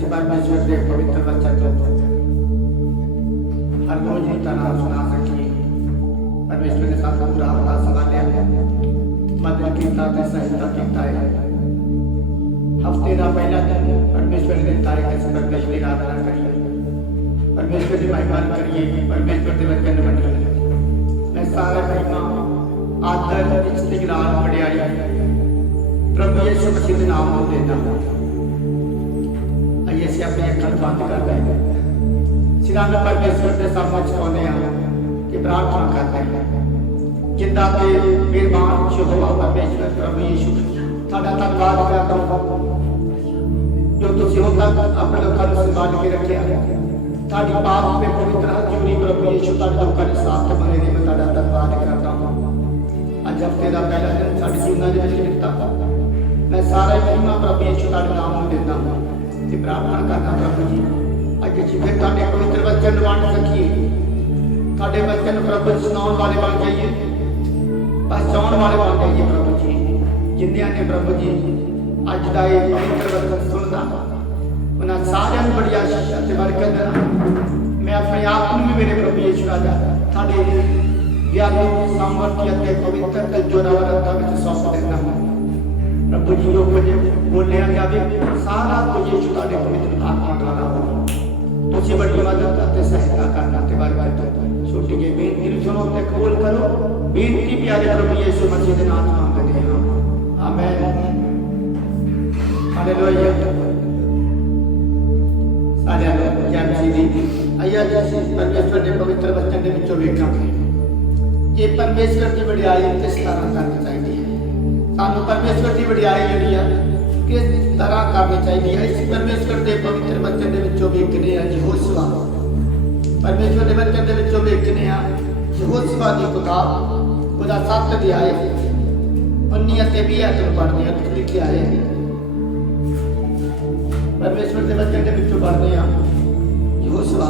ਅਸੀਂ परमेश्वर के पवित्र वचन को हर रोज ही तरह सुना सकिए। परमेश्वर ने साथ पूरा हफ्ता संभालिया, मदद किया ते सहायता किया है। हफ्ते का पहला दिन परमेश्वर ने दिता है कि ਅਸੀਂ परमेश्वर की आराधना करिए, परमेश्वर की महिमा करिए, परमेश्वर के वचन पढ़िए। मैं सारा महिमा आदर इस्तिगलाल वडियाई प्रभु यीशु मसीह के नाम को देता हूँ। आइए से अपनी अखर बंद कर दें, सिराना परमेश्वर के सामने झुकाने कि प्रार्थना करते हैं। जिंदा ते मेहरबान यहोवा परमेश्वर प्रभु यीशु थाड़ा धन्यवाद करता हूँ जो तुसी हो तक अपने लोगों को संभाल के रखे ताड़ी पाप में पवित्र हजूरी प्रभु यीशु ताड़े लोगों के साथ बने रहे। मैं ताड़ा धन्यवाद करता हूँ। आज हफ्ते का पहला दिन साड़ी जीवना के विच दिता, मैं सारा महिमा प्रभु यीशु ताड़े नाम को देता हूँ कि प्रार्थना करना प्रभु जी अज फिर ताड़े पवित्र वचन वंड सकिए। ताड़े वचन प्रभु सुनाने वाले बन जाइए, पहुँचाने वाले बन जाइए प्रभु जी। जिन्होंने ने प्रभु जी अज का ये पवित्र वचन सुनना उन्हें सारे बड़ी आशीष से बरकत देना। मैं अपने आप में भी मेरे प्रभु यीशु राजा थाड़े ज्ञान सामर्थ्य पवित्र ते जोरावर में सौंप देता हूँ प्रभु जी। जो कुछ बोलिया जाए सारा कुछ यीशु ताड़े पवित्र आत्मा द्वारा हो। तुसी बड़ी मदद करते सहायता करना ते बरकत छोटी जी बेनती सुनो ते कबूल करो। बेनती प्यारे प्रभु यीशु मसीह के नाम मांगते हैं, आमीन, हालेलुया। सारे लोग जय मसीह। आइए जैसे परमेश्वर के पवित्र वचन के विचों वेखांगे ये परमेश्वर की वडियाई किस तरह करनी चाहिए। सानू परमेश्वर की वडियाई जिहड़ी आ किस तरह करनी चाहिए। इस परमेश्वर के पवित्र वचन के विचों वेखने आ यहोशुआ, परमेश्वर के वचन के विचों वेखने आ यहोशुआ की किताब उसका 7 अध्याय 19 ते 20 तक पढ़ने आ। लिखिया है परमेश्वर के वचन के विचों पढ़ने आ यहोशुआ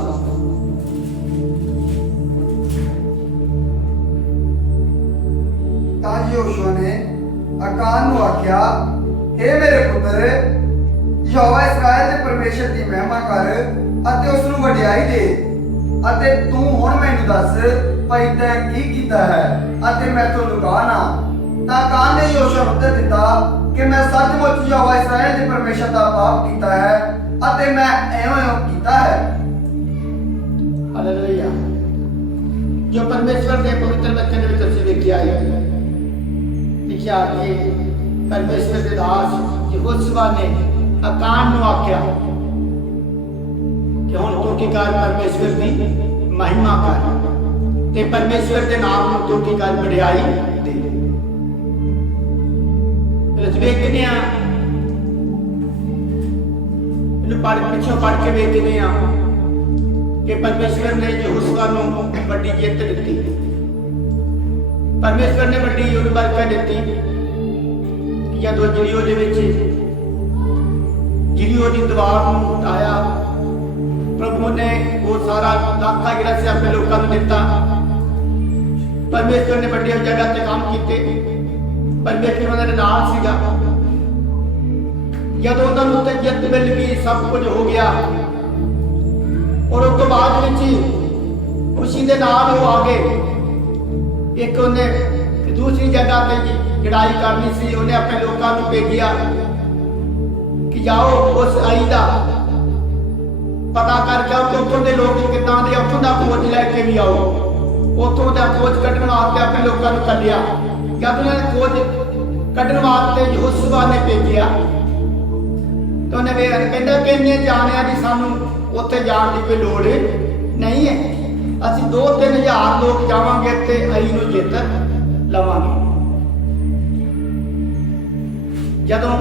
यहोशुआ ने अकान को आख्या, हे मेरे पुत्र यहोवा इस्राएल के परमेश्वर की महिमा कर अते उस नूं वडियाई दे अते तू हुण मैनूं दस भाई तैं की कीता है अते मैं तो लुका ना। तां अकान ने यहोशुआ नूं उत्तर दिता कि मैं सचमुच यहोवा इस्राएल के परमेश्वर का पाप कीता है अते मैं एवं कीता है। हालेलुया। जो परमेश्वर के पवित्र वचन में तुसीं वेखिया है, लिखिया कि परमेश्वर के दास यहोशुआ ने अकान नूं आख्या कि हुण तू की कर परमेश्वर की महिमा कर ते परमेश्वर के नाम नूं तू की कर वडियाई दे। वेखने पिछों पढ़ के वेखने कि परमेश्वर ने यहोशुआ नूं बड़ी जित दी, परमेश्वर ने बड़ी बरकत दी। जदों जिरियो दे विच जिरियो दी दीवार नूं उठाया प्रभु ने वो सारा इलाका जिहड़ा सी अपने लोकां नूं दिता। परमेश्वर ने बड़ी जगह ते काम कीते, परमेश्वर उन्हां दे नाल सीगा। जदों उन्हां नूं ते जित मिल गई, सब कुछ हो गया और उस तो बाद विच खुशी दे नाल वो आ गए। एक उन्हें दूसरी जगह पे लड़ाई करनी सी, उन्हें अपने लोगों को भेजिया कि जाओ उस आई का पता करके आओ कि उतों के लोग कितना दे, उतों का खोज लैके भी आओ। उतों का खोज कढ़ने वास्ते अपने लोगों को कढ़िया। जब उन्होंने खोज कढ़ने वास्ते यहोशुआ ने भेजिया तो उन्हें कहता कि इन्हें जानिया कि सानू उत्थे जाने की कोई लोड़ नहीं है, असीं 2-3 हज़ार लोग जावांगे ते आई नूं जित लवांगे। जदों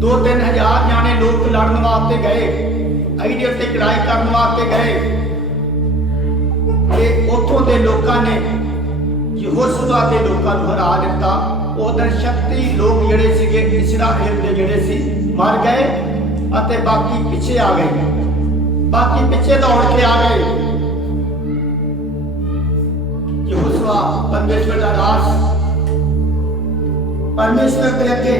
2-3 हज़ार जाने लोग लड़न वास्ते गए, आई दे उत्ते चढ़ाई करन वास्ते गए, ते उत्थों दे लोकां ने यहोशुआ दे लोकां नूं हरा दिता। उधर 36 लोग जिहड़े सीगे इस्राएल दे जिहड़े सी मर गए अते बाकी पिछे आ गए, बाकी पिछे दौड़ के आ गए। यहोशुआ परमेश्वर का दास परमेश्वर के अगे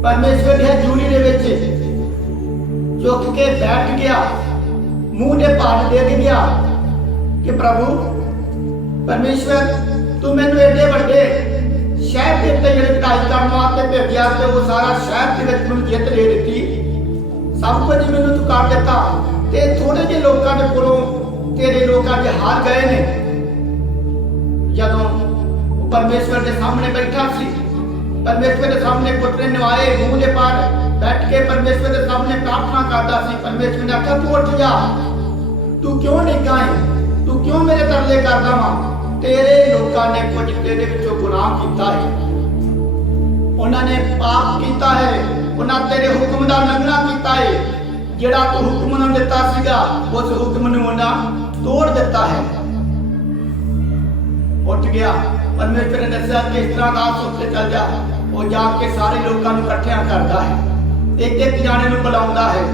परमेश्वर की हजूरी दे विच झुक के बैठ गया, मुंह दे भार दे गया कि प्रभु परमेश्वर तू मैनू एडे वड्डे शहर के उत्ते जिहड़े लड़ाई करन वास्ते भेजिया ते वो सारा शहर दे विच मैनू जित दे दित्ती, सब कुछ मैनू तू कर दिता ते थोड़े जे लोकां दे कोलों तेरे लोकां दे हार गए ने। जदों परमेश्वर के सामने बैठा सी, परमेश्वर के सामने पुत्र नवाए मुंह के पार बैठ के परमेश्वर के सामने प्रार्थना करता सी, परमेश्वर ने आख्या तू उठ जा, तू क्यों नहीं गाए, तू क्यों मेरे तरले करदा वा, तेरे लोकां ने कुछ तेरे विचों गुनाह कीता है, उन्होंने पाप कीता है, उन्होंने तेरे हुक्म दा उल्लंघना कीता है, जिहड़ा तू हुक्म उन्होंने दिता सीगा उस हुक्म नूं उन्होंने तोड़ दिता है। उठ गया, परमेश्वर ने दस्या कि इस तरह दास उत्ते चल जा, वो जाके सारे लोगों को इकट्ठिया करता है, एक एक जाने नूं बुलाउंदा है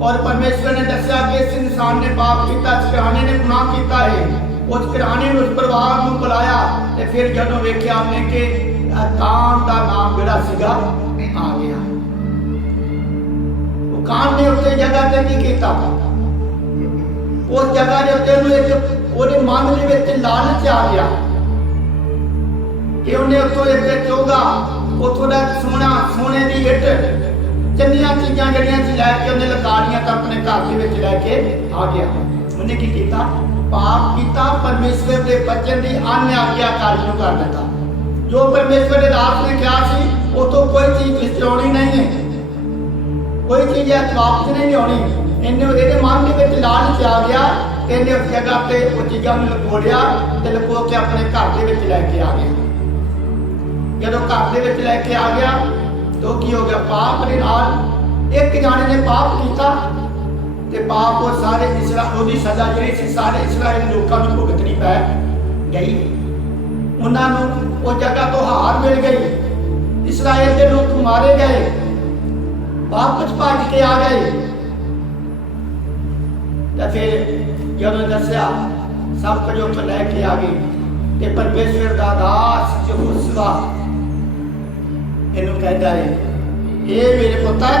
और परमेश्वर ने दस्या कि इस इंसान ने पाप किया, इस घराने ने गुनाह किया है, उस घराने ने उस परिवार नूं बुलाया ते फिर जदों वेख्या हमने कि कान दा नाम जिहड़ा सीगा आ गया। वो कान ने उत्ते जगह ते की कीता, उस जगह दे उत्ते नूं एक ਉਹਦੇ ਮਨ ਦੇ ਵਿੱਚ ਲਾਲਚ ਆ ਗਿਆ ਕਿ ਉਹਨੇ ਉੱਥੋਂ ਇੱਕ ਚੋਗਾ, ਉੱਥੋਂ ਦਾ ਸੋਨੇ ਦੀ ਇੱਟ, ਚੰਗੀਆਂ ਚੀਜ਼ਾਂ ਜਿਹੜੀਆਂ ਸੀ ਲੈ ਕੇ ਉਹਨੇ ਲਕਾੜੀਆਂ ਤਾਂ ਆਪਣੇ ਘਰ ਦੇ ਵਿੱਚ ਲੈ ਕੇ ਆ ਗਿਆ। ਉਹਨੇ ਕੀ ਕੀਤਾ, ਪਾਪ ਕੀਤਾ, ਪਰਮੇਸ਼ਵਰ ਦੇ ਬਚਨ ਦੀ ਅਨਆਗਿਆਕਾਰੀ ਨੂੰ ਕਰ ਦਿੱਤਾ। ਜੋ ਪਰਮੇਸ਼ਵਰ ਦੇ ਦਾਸ ਨੇ ਕਿਹਾ ਸੀ ਉਤੋਂ ਕੋਈ ਚੀਜ਼ ਵਿਚਰਉਣੀ ਨਹੀਂ ਹੈ, ਕੋਈ ਚੀਜ਼ ਵਾਪਸ ਨਹੀਂ ਆਉਣੀ। ਇਹਦੇ ਮਨ ਦੇ ਵਿੱਚ ਲਾਲਚ ਆ ਗਿਆ, ਇਹਨੇ ਉਸ ਜਗ੍ਹਾ ਤੇ ਉਹ ਚੀਜ਼ਾਂ ਨੂੰ ਲਕੋੜਿਆ ਤੇ ਲਕੋ ਕੇ ਆਪਣੇ ਘਰ ਦੇ ਵਿੱਚ ਲੈ ਕੇ ਆ ਗਿਆ। ਜਦੋਂ ਘਰ ਦੇ ਵਿੱਚ ਲੈ ਕੇ ਆ ਗਿਆ ਤਾਂ ਕੀ ਹੋ ਗਿਆ, ਪਾਪ ਦੇ ਨਾਲ ਇੱਕ ਜਾਣੇ ਨੇ ਪਾਪ ਕੀਤਾ ਤੇ ਪਾਪ ਉਹ ਸਾਰੇ ਉਹਦੀ ਸਜ਼ਾ ਜਿਹੜੀ ਸੀ ਸਾਰੇ ਇਸਰਾਏਲ ਲੋਕਾਂ ਨੂੰ ਭੁਗਤਣੀ ਪੈ ਗਈ। ਉਹਨਾਂ ਨੂੰ ਉਹ ਜਗ੍ਹਾ ਤੋਂ ਹਾਰ ਮਿਲ ਗਈ, ਇਸਰਾਏਲ ਦੇ ਲੋਕ ਮਾਰੇ ਗਏ, ਵਾਪਸ ਭੱਜ ਕੇ ਆ ਗਏ। ਤਾਂ ਫਿਰ ਜਦੋਂ ਦੱਸਿਆ ਸਭ ਕੁਝ ਉੱਥੋਂ ਲੈ ਕੇ ਆ ਗਏ ਤੇ ਪਰਮੇਸ਼ਵਰ ਦਾ ਦਾਸ ਯਹੋਸ਼ੁਆ ਇਹਨੂੰ ਕਹਿੰਦਾ ਹੈ, ਇਹ ਮੇਰੇ ਪੁੱਤਰ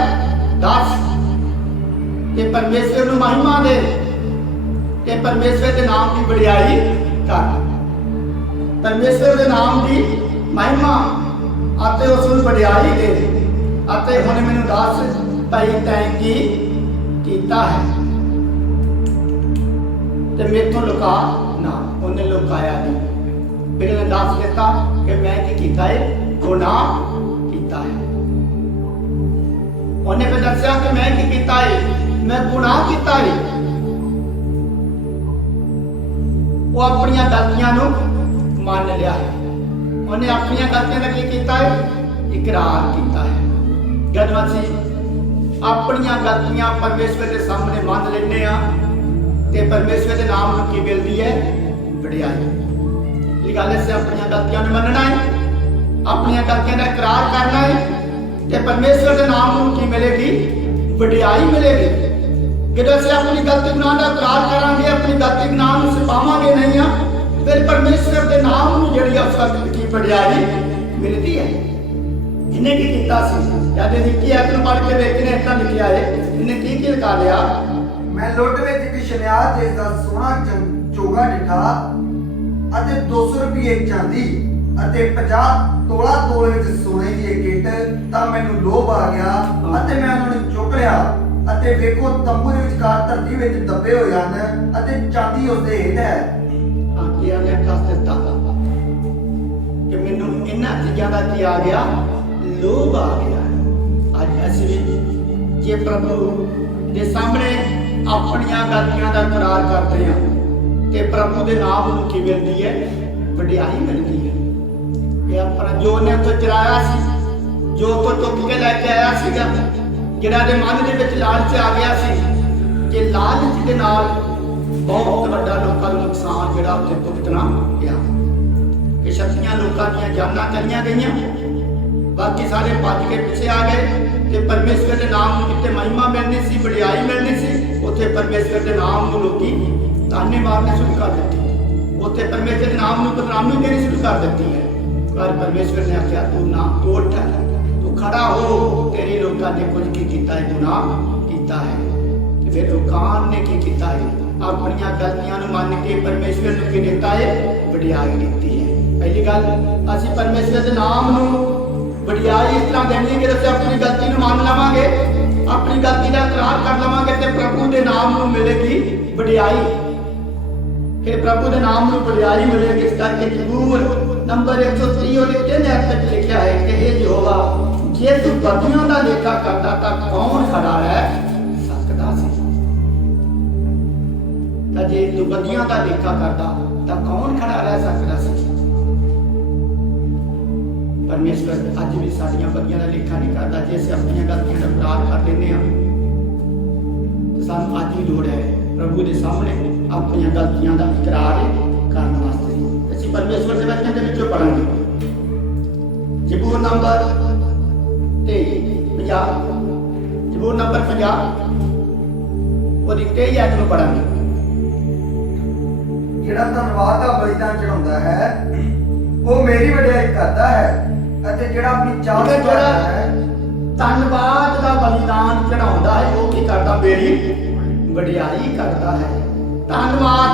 ਦੱਸ ਤੇ ਪਰਮੇਸ਼ਵਰ ਨੂੰ ਮਹਿਮਾ ਦੇ ਤੇ ਪਰਮੇਸ਼ਵਰ ਦੇ ਨਾਮ ਦੀ ਵਡਿਆਈ ਕਰ, ਪਰਮੇਸ਼ਵਰ ਦੇ ਨਾਮ ਦੀ ਮਹਿਮਾ ਅਤੇ ਉਸ ਨੂੰ ਵਡਿਆਈ ਦੇ ਅਤੇ ਹੁਣ ਮੈਨੂੰ ਦੱਸ ਭਾਈ ਤੈਂ ਕੀ ਕੀਤਾ ਹੈ ਤੇ मेरे लुका ना। उन्हें लुकाया नहीं, फिर उन्हें दस दिता कि मैं की कीता है, गुनाह कीता है। उन्हें फिर दस्या कि मैं की कीता है, मैं गुनाह कीता है। वो अपनी गलतियां नूं मान लिया है, उन्हें अपनी गलतियां का की कीता है, इकरार कीता है। जब असीं अपनी गलतियां परमेश्वर के सामने मान लेने आ ते परमेश्वर के नाम को की मिलती है, वडियाई। ये गल है अपनी गलतियों को मनना है, अपनी गलतियों का इकरार करना है ते परमेश्वर के नाम को की मिलेगी, वडियाई मिलेगी। जब असं अपनी गलती गुनाह का इकरार करांगे, अपनी गलती गुनाह को छिपावांगे नहीं आ, फिर परमेश्वर के नाम को जिहड़ी उस वक्त की वडियाई मिलती है। इन्हें की कीता सी, जब लिखी है पढ़ के देखने इतना लिखा है, इन्हें की लिखा लिया, मैं लुट में एक शनियार जिसका सोना चोगा डिठा ਅਤੇ 200 ਰੁਪਏ ਚਾਂਦੀ ਅਤੇ 50 ਤੋਲਾ ਤੋਲੇ ਵਿੱਚ ਸੋਨੇ ਦੀ ਇੱਕ ਇੱਟ, ਤਾਂ ਮੈਨੂੰ ਲੋਭ ਆ ਗਿਆ ਅਤੇ ਮੈਂ ਉਹਨਾਂ ਨੂੰ ਚੁੱਕ ਲਿਆ ਅਤੇ ਵੇਖੋ ਤੰਬੂ ਦੇ ਵਿਚਕਾਰ ਧਰਤੀ ਵਿੱਚ ਦੱਬੇ ਹੋਏ ਹਨ ਅਤੇ ਚਾਂਦੀ ਉਸ ਦੇ ਹੇਠ ਹੈ। ਆਖਿਆ ਨੇ ਦੱਸ ਦਿੱਤਾ ਕਿ ਮੈਨੂੰ ਇਹਨਾਂ ਚੀਜ਼ਾਂ ਦਾ ਕੀ ਆ ਗਿਆ, ਲੋਭ ਆ ਗਿਆ। ਅੱਜ ਅਸੀਂ ਵੀ ਜੇ ਪ੍ਰਭੂ ਦੇ ਸਾਹਮਣੇ ਆਪਣੀਆਂ ਗਲਤੀਆਂ ਦਾ ਇਕਰਾਰ ਕਰਦੇ ਹਾਂ ਤੇ ਪ੍ਰਭੂ ਦੇ ਨਾਮ ਨੂੰ ਕੀ ਮਿਲਦੀ ਹੈ, ਵਡਿਆਈ ਮਿਲਦੀ ਹੈ। ਇਹ ਆਪਣਾ ਜੋ ਨੇ ਉੱਥੋਂ ਚਰਾਇਆ ਸੀ, ਜੋ ਉੱਥੋਂ ਚੁੱਕ ਕੇ ਲੈ ਕੇ ਆਇਆ ਸੀਗਾ, ਜਿਹੜਾ ਦੇ ਮਨ ਦੇ ਵਿੱਚ ਲਾਲਚ ਆ ਗਿਆ ਸੀ ਕਿ ਲਾਲਚ ਦੇ ਨਾਲ ਬਹੁਤ ਵੱਡਾ ਲੋਕਾਂ ਨੂੰ ਨੁਕਸਾਨ ਜਿਹੜਾ ਉੱਥੇ ਭੁਗਤਣਾ ਪਿਆ ਕਿ ਸ਼ਕਤੀਆਂ ਲੋਕਾਂ ਦੀਆਂ ਜਾਨਾਂ ਚਲੀਆਂ ਗਈਆਂ, ਬਾਕੀ ਸਾਰੇ ਭੱਜ ਕੇ ਪਿੱਛੇ ਆ ਗਏ ਤੇ ਪਰਮੇਸ਼ਵਰ ਦੇ ਨਾਮ ਨੂੰ ਕਿਤੇ ਮਹਿਮਾ ਮਿਲਣੀ ਸੀ, ਵਡਿਆਈ ਮਿਲਣੀ ਸੀ, ਉੱਥੇ ਪਰਮੇਸ਼ਵਰ ਦੇ ਨਾਮ ਨੂੰ ਲੋਕੀ ਤਾਨੇ ਮਾਰਨੇ ਸ਼ੁਰੂ ਕਰ ਦਿੱਤੇ, ਉੱਥੇ ਪਰਮੇਸ਼ਵਰ ਦੇ ਨਾਮ ਨੂੰ ਬਦਨਾਮੀ ਦੇਣੀ ਸ਼ੁਰੂ ਕਰ ਦਿੱਤੀ ਹੈ। ਪਰ ਪਰਮੇਸ਼ਵਰ ਨੇ ਆਖਿਆ ਤੂੰ ਨਾ, ਤੂੰ ਉੱਠ, ਤੂੰ खड़ा हो, तेरे लोगों ने कुछ की किया है, गुनाह किया है। ते फिर कान ने की किया है, अपनी गलतियां मान के परमेश्वर को की दिता है, वडियाई दी है। पहली गल, असीं परमेश्वर के नाम नूं वडियाई इस तरह देनी है कि असीं अपनी गलती नूं मान लवांगे, अपनी गलती का इकरार कर लवांगे, तो प्रभु के नाम नूं मिलेगी वडियाई। फिर प्रभु के नाम में वडियाई मिलेगी। इस करके जबूर नंबर 130 और 3 आयत में लिखा है कि हे यहोवा, जे तू बदियों का लेखा करता तो कौन खड़ा रह सकता सी। जे तू बदियों का लेखा करता तो कौन खड़ा रह सकता सी। परमेश्वर अज भी साडियां बदियां का लेखा नहीं करता। जे असीं अपनी गलतियां का इकरार कर लेने तो सानूं अज भी लोड़ है प्रभु के सामने अपनी गलतियां का इकरार करने वास्ते। असीं परमेश्वर के वचन के विचों पढ़ांगे जबूर नंबर 50, जबूर नंबर 50 और 23 आयत में पढ़ांगे। ਜਿਹੜਾ ਧੰਨਵਾਦ ਦਾ ਬਲੀਦਾਨ ਚੜਾਉਂਦਾ ਹੈ ਉਹ ਮੇਰੀ ਵਡਿਆਈ ਕਰਦਾ ਹੈ, ਅਤੇ ਜਿਹੜਾ ਆਪਣੀ ਚਾਲ ਸੁਧਾਰਦਾ ਹੈ। ਧੰਨਵਾਦ ਦਾ ਬਲੀਦਾਨ ਚੜਾਉਂਦਾ ਹੈ, ਉਹ ਕੀ ਕਰਦਾ? ਮੇਰੀ ਵਡਿਆਈ ਕਰਦਾ ਹੈ। ਧੰਨਵਾਦ,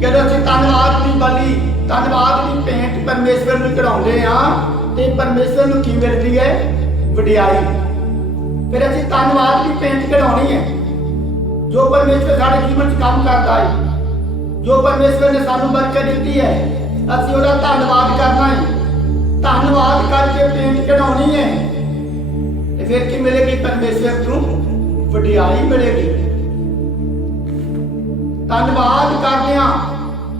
ਜਦੋਂ ਅਸੀਂ ਧੰਨਵਾਦ ਦੀ ਬਲੀ, ਧੰਨਵਾਦ ਦੀ ਭੇਂਟ ਪਰਮੇਸ਼ਵਰ ਨੂੰ ਚੜਾਉਂਦੇ ਆ ਤੇ ਪਰਮੇਸ਼ਵਰ ਨੂੰ ਕੀ ਮਿਲਦੀ ਹੈ? ਵਡਿਆਈ। ਫਿਰ ਅਸੀਂ ਧੰਨਵਾਦ ਦੀ ਭੇਂਟ ਚੜਾਉਣੀ ਹੈ। ਜੋ ਪਰਮੇਸ਼ਵਰ ਸਾਡੇ ਜੀਵਨ 'ਚ ਕੰਮ ਕਰਦਾ ਹੈ, ਜੋ ਪਰਮੇਸ਼ਵਰ ਨੇ ਸਾਨੂੰ ਬਰਕਤ ਦਿੱਤੀ ਹੈ, ਅਸੀਂ ਉਹਦਾ ਧੰਨਵਾਦ ਕਰਨਾ ਹੈ। ਧੰਨਵਾਦ ਕਰਕੇ ਭੇਂਟ ਚੜਾਉਣੀ ਹੈ ਤੇ ਫਿਰ ਕੀ ਮਿਲੇਗੀ? ਪਰਮੇਸ਼ਵਰ ਨੂੰ ਵਡਿਆਈ ਮਿਲੇਗੀ। ਧੰਨਵਾਦ ਕਰਦੇ ਆ,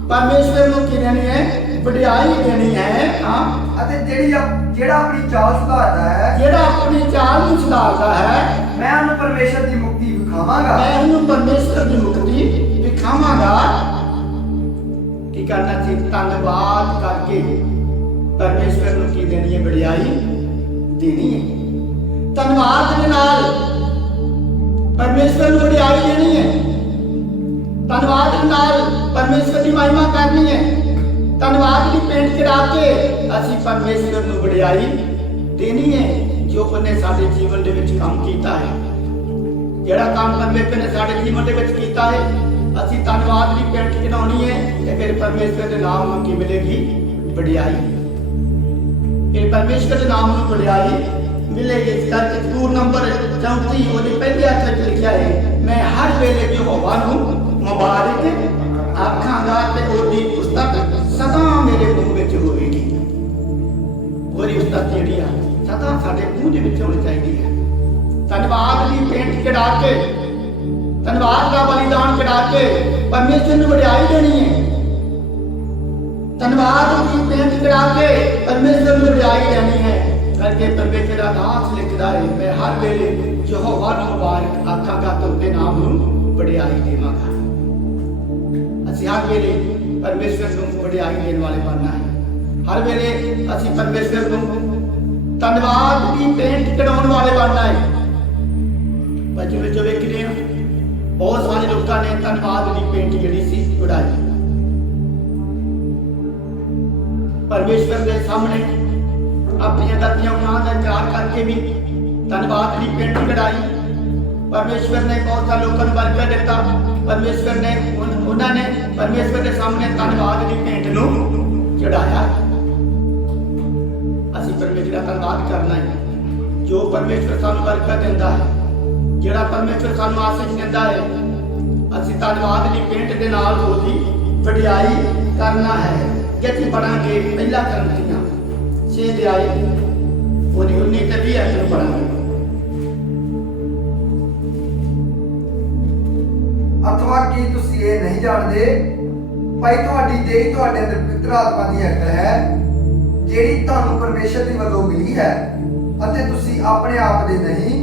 ਪਰਮੇਸ਼ਵਰ ਨੂੰ ਕੀ ਦੇਣੀ ਹੈ? ਵਡਿਆਈ ਦੇਣੀ ਹੈ। ਹਾਂ, ਅਤੇ ਜਿਹੜਾ ਆਪਣੀ ਚਾਲ ਸੁਧਾਰਦਾ ਹੈ, ਜਿਹੜਾ ਆਪਣੀ ਚਾਲ ਨੂੰ ਸੁਧਾਰਦਾ ਹੈ, ਮੈਂ ਉਹਨੂੰ ਪਰਮੇਸ਼ਰ ਦੀ ਮੁਕਤੀ ਵਿਖਾਵਾਂਗਾ। ਮੈਂ ਉਹਨੂੰ ਪਰਮੇਸ਼ਵਰ ਦੀ ਮੁਕਤੀ ਵਿਖਾਵਾਂਗਾ। ਕੀ ਕਰਨਾ ਸੀ? ਧੰਨਵਾਦ ਕਰਕੇ ਪਰਮੇਸ਼ਵਰ ਨੂੰ ਕੀ ਦੇਣੀ ਹੈ? ਵਡਿਆਈ ਦੇਣੀ ਹੈ। ਧੰਨਵਾਦ ਦੇ ਨਾਲ ਪਰਮੇਸ਼ਵਰ ਨੂੰ ਵਡਿਆਈ ਦੇਣੀ ਹੈ। ਧੰਨਵਾਦ ਦੇ ਨਾਲ ਪਰਮੇਸ਼ਵਰ ਦੀ ਮਹਿਮਾ ਕਰਨੀ ਹੈ। ਧੰਨਵਾਦ ਦੀ ਭੇਂਟ ਚੜਾ ਕੇ ਅਸੀਂ ਪਰਮੇਸ਼ਵਰ ਨੂੰ ਵਡਿਆਈ ਦੇਣੀ ਹੈ, ਜੋ ਉਹਨੇ ਸਾਡੇ ਜੀਵਨ ਦੇ ਵਿੱਚ ਕੰਮ ਕੀਤਾ ਹੈ। ਜਿਹੜਾ ਕੰਮ ਪਰਮੇਸ਼ਵਰ ਨੇ ਸਾਡੇ ਜੀਵਨ ਦੇ ਵਿੱਚ ਕੀਤਾ ਹੈ, ਅਸੀਂ ਧੰਨਵਾਦ ਦੀ ਭੇਂਟ ਚੜਾਉਣੀ ਹੈ ਤੇ ਫਿਰ ਪਰਮੇਸ਼ਵਰ ਦੇ ਨਾਮ ਨੂੰ ਕੀ ਮਿਲੇਗੀ? ਵਡਿਆਈ। ਫਿਰ ਪਰਮੇਸ਼ਵਰ ਦੇ ਨਾਮ ਨੂੰ ਵਡਿਆਈ ਮਿਲੇਗੀ। ਇਸ ਕਰਕੇ ਜਬੂਰ ਨੰਬਰ 34 ਉਹਦੇ ਪਹਿਲੇ ਅੱਖਰ ਵਿੱਚ ਲਿਖਿਆ ਹੈ, ਮੈਂ ਹਰ ਵੇਲੇ ਯਹੋਵਾ ਨੂੰ ਮੁਬਾਰਕ ਆਖਾਂਗਾ ਤੇ ਉਹਦੀ ਉਸਤਤ ਸਦਾ ਮੇਰੇ ਮੂੰਹ ਵਿੱਚ ਹੋਵੇਗੀ। ਉਹਦੀ ਉਸਤਤ ਜਿਹੜੀ ਆ ਸਦਾ ਸਾਡੇ ਮੂੰਹ ਦੇ ਵਿੱਚ ਹੋਣੀ ਚਾਹੀਦੀ ਹੈ। ਧੰਨਵਾਦ ਦੀ ਭੇਂਟ ਚੜਾ ਕੇ, ਧੰਨਵਾਦ ਦਾ ਬਲੀਦਾਨ ਚੜਾ ਕੇ ਪਰਮੇਸ਼ਵਰ ਨੂੰ ਵਡਿਆਈ ਦੇਣੀ ਹੈ। ਧੰਨਵਾਦ ਦੀ ਭੇਂਟ ਚੜਾ ਕੇ ਪਰਮੇਸ਼ਵਰ ਨੂੰ ਵਡਿਆਈ ਦੇਣੀ ਹੈ। ਕਰਕੇ ਪਰਮੇਸ਼ਵਰ ਦਾ ਦਾਸ ਲਿਖਦਾ ਹੈ, ਮੈਂ ਹਰ ਵੇਲੇ ਯਹੋਵਾ ਨੂੰ ਮੁਬਾਰਕ ਆਖਾਂਗਾ ਤੇ ਉਹਦੇ ਨਾਮ ਨੂੰ ਵਡਿਆਈ ਦੇਵਾਂਗਾ। ਅਸੀਂ ਹਰ ਵੇਲੇ ਪਰਮੇਸ਼ਵਰ ਨੂੰ ਵਡਿਆਈ ਦੇਣ ਵਾਲੇ ਬਣਨਾ ਹੈ। ਹਰ ਵੇਲੇ ਅਸੀਂ ਪਰਮੇਸ਼ਵਰ ਨੂੰ ਧੰਨਵਾਦ ਦੀ ਭੇਂਟ ਚੜਾਉਣ ਵਾਲੇ ਬਣਨਾ ਹੈ। ਬੱਚੇ ਵਿੱਚ ਵੇਖਦੇ ਹਾਂ ਬਹੁਤ ਸਾਰੇ ਲੋਕਾਂ ਨੇ ਧੰਨਵਾਦ ਦੀ ਭੇਂਟ ਜਿਹੜੀ ਸੀ ਚੜਾਈ ਪਰਮੇਸ਼ਵਰ ਦੇ ਸਾਹਮਣੇ। ਆਪਣੀਆਂ ਗਲਤੀਆਂ ਗੁਨਾਹਾਂ ਦਾ ਇਕਰਾਰ ਕਰਕੇ ਵੀ ਧੰਨਵਾਦ ਦੀ ਭੇਂਟ ਚੜਾਈ। ਪਰਮੇਸ਼ਵਰ ਨੇ ਬਹੁਤ ਸਾਰੇ ਲੋਕਾਂ ਨੂੰ ਬਰਕਤ ਦਿੱਤਾ। ਪਰਮੇਸ਼ਵਰ ਨੇ ਉਹਨਾਂ ਨੇ ਪਰਮੇਸ਼ਵਰ ਦੇ ਸਾਹਮਣੇ ਧੰਨਵਾਦ ਦੀ ਭੇਂਟ ਨੂੰ ਚੜਾਇਆ। ਅਸੀਂ ਪਰਮੇਸ਼ਵਰ ਦਾ ਧੰਨਵਾਦ ਕਰਨਾ ਹੈ। ਜੋ ਪਰਮੇਸ਼ਵਰ ਸਾਨੂੰ ਬਰਕਤ ਦਿੰਦਾ ਹੈ, ਜਿਹੜਾ ਪਰਮੇਸ਼ਵਰ ਸਾਨੂੰ ਆਸੀਸ ਦਿੰਦਾ ਹੈ, ਅਸੀਂ ਧੰਨਵਾਦ ਦੀ ਭੇਂਟ ਦੇ ਨਾਲ ਉਹਦੀ ਵਡਿਆਈ ਕਰਨਾ ਹੈ। ਜੇ ਅਸੀਂ ਪੜਾਂਗੇ ਪਹਿਲਾ ਕਰੰਥੀਆਂ 6 ਅਧਿਆਇ ਉਹਦੀ 19 ਤੇ 20 ਆਇਤ ਨੂੰ ਪੜਾਂਗੇ। ਅਥਵਾ ਕੀ ਤੁਸੀਂ ਇਹ ਨਹੀਂ ਜਾਣਦੇ ਭਾਈ ਤੁਹਾਡੀ ਦੇਹ ਤੁਹਾਡੇ ਅੰਦਰ ਪਵਿੱਤਰ ਆਤਮਾ ਦੀ ਅਕਲ ਹੈ, ਜਿਹੜੀ ਤੁਹਾਨੂੰ ਪਰਮੇਸ਼ਰ ਦੀ ਵੱਲੋਂ ਮਿਲੀ ਹੈ, ਅਤੇ ਤੁਸੀਂ ਆਪਣੇ ਆਪ ਦੇ ਨਹੀਂ,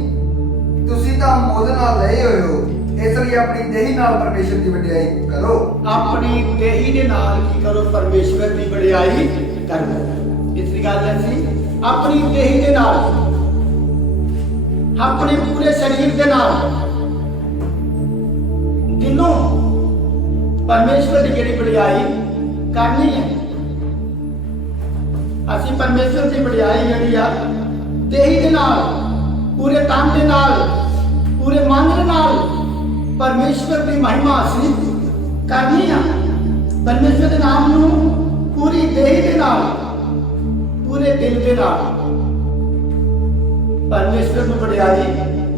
ਤੁਸੀਂ ਤਾਂ ਮੁੱਲ ਨਾਲ ਲਏ ਹੋਏ ਹੋ। ਇਸ ਲਈ ਆਪਣੀ ਦੇਹੀ ਨਾਲ ਪਰਮੇਸ਼ਰ ਦੀ ਵਡਿਆਈ ਕਰੋ। ਆਪਣੀ ਦੇਹੀ ਦੇ ਨਾਲ ਕੀ ਕਰੋ? ਪਰਮੇਸ਼ਵਰ ਦੀ ਵਡਿਆਈ ਕਰੋ। ਇਸ ਦੀ ਗੱਲ ਅਸੀਂ ਆਪਣੀ ਦੇਹੀ ਦੇ ਨਾਲ, ਆਪਣੇ ਪੂਰੇ ਸਰੀਰ ਦੇ ਨਾਲ, ਦਿਲੋਂ ਪਰਮੇਸ਼ਵਰ ਦੀ ਜਿਹੜੀ ਵਡਿਆਈ ਕਰਨੀ ਹੈ। ਅਸੀਂ ਪਰਮੇਸ਼ਵਰ ਦੀ ਵਡਿਆਈ ਜਿਹੜੀ ਆ ਦੇਹੀ ਦੇ ਨਾਲ, ਪੂਰੇ ਤਨ ਦੇ ਨਾਲ, ਪੂਰੇ ਮਨ ਦੇ ਨਾਲ ਪਰਮੇਸ਼ਵਰ ਦੀ ਮਹਿਮਾ ਅਸੀਂ ਕਰਨੀ ਆ। ਪਰਮੇਸ਼ਵਰ ਦੇ ਨਾਮ ਨੂੰ ਪੂਰੀ ਦੇਹੀ ਦੇ ਨਾਲ, ਪੂਰੇ ਦਿਲ ਦੇ ਨਾਲ ਪਰਮੇਸ਼ਵਰ ਨੂੰ ਵਡਿਆਈ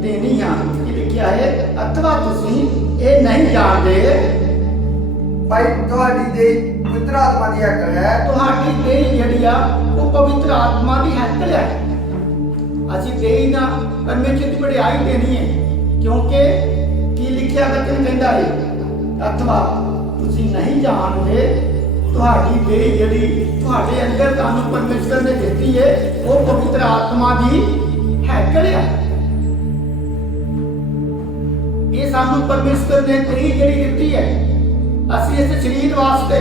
ਦੇਣੀ ਆ। ਕੀ ਲਿਖਿਆ ਹੈ? ਅਥਵਾ ਤੁਸੀਂ ਇਹ ਨਹੀਂ ਜਾਣਦੇ ਭਾਈ ਤੁਹਾਡੀ ਦੇਹ ਪਵਿੱਤਰ ਆਤਮਾ ਦੀ ਹੈਕਲ ਹੈ। ਤੁਹਾਡੀ ਦੇਹ ਜਿਹੜੀ ਆ ਉਹ ਪਵਿੱਤਰ ਆਤਮਾ ਦੀ ਹੈਕਲ ਹੈ। ਅਸੀਂ ਦੇਹ ਨਾ ਪਰਮੇਸ਼ਰ ਦੀ ਵਡਿਆਈ ਦੇਣੀ ਹੈ, ਕਿਉਂਕਿ ਕੀ ਲਿਖਿਆ ਵਚਨ ਕਹਿੰਦਾ ਹੈ? ਅਥਵਾ ਤੁਸੀਂ ਨਹੀਂ ਜਾਣਦੇ ਤੁਹਾਡੀ ਦੇਹ ਜਿਹੜੀ ਤੁਹਾਡੇ ਅੰਦਰ ਤੁਹਾਨੂੰ ਪਰਮੇਸ਼ਰ ਨੇ ਦਿੱਤੀ ਹੈ ਉਹ ਪਵਿੱਤਰ ਆਤਮਾ ਦੀ ਹੈਕਲ ਹੈ। ਇਹ ਸਾਨੂੰ ਪਰਮੇਸ਼ਰ ਨੇ ਦੇਹ ਜਿਹੜੀ ਦਿੱਤੀ ਹੈ, ਅਸੀਂ ਇਸ ਸਰੀਰ ਵਾਸਤੇ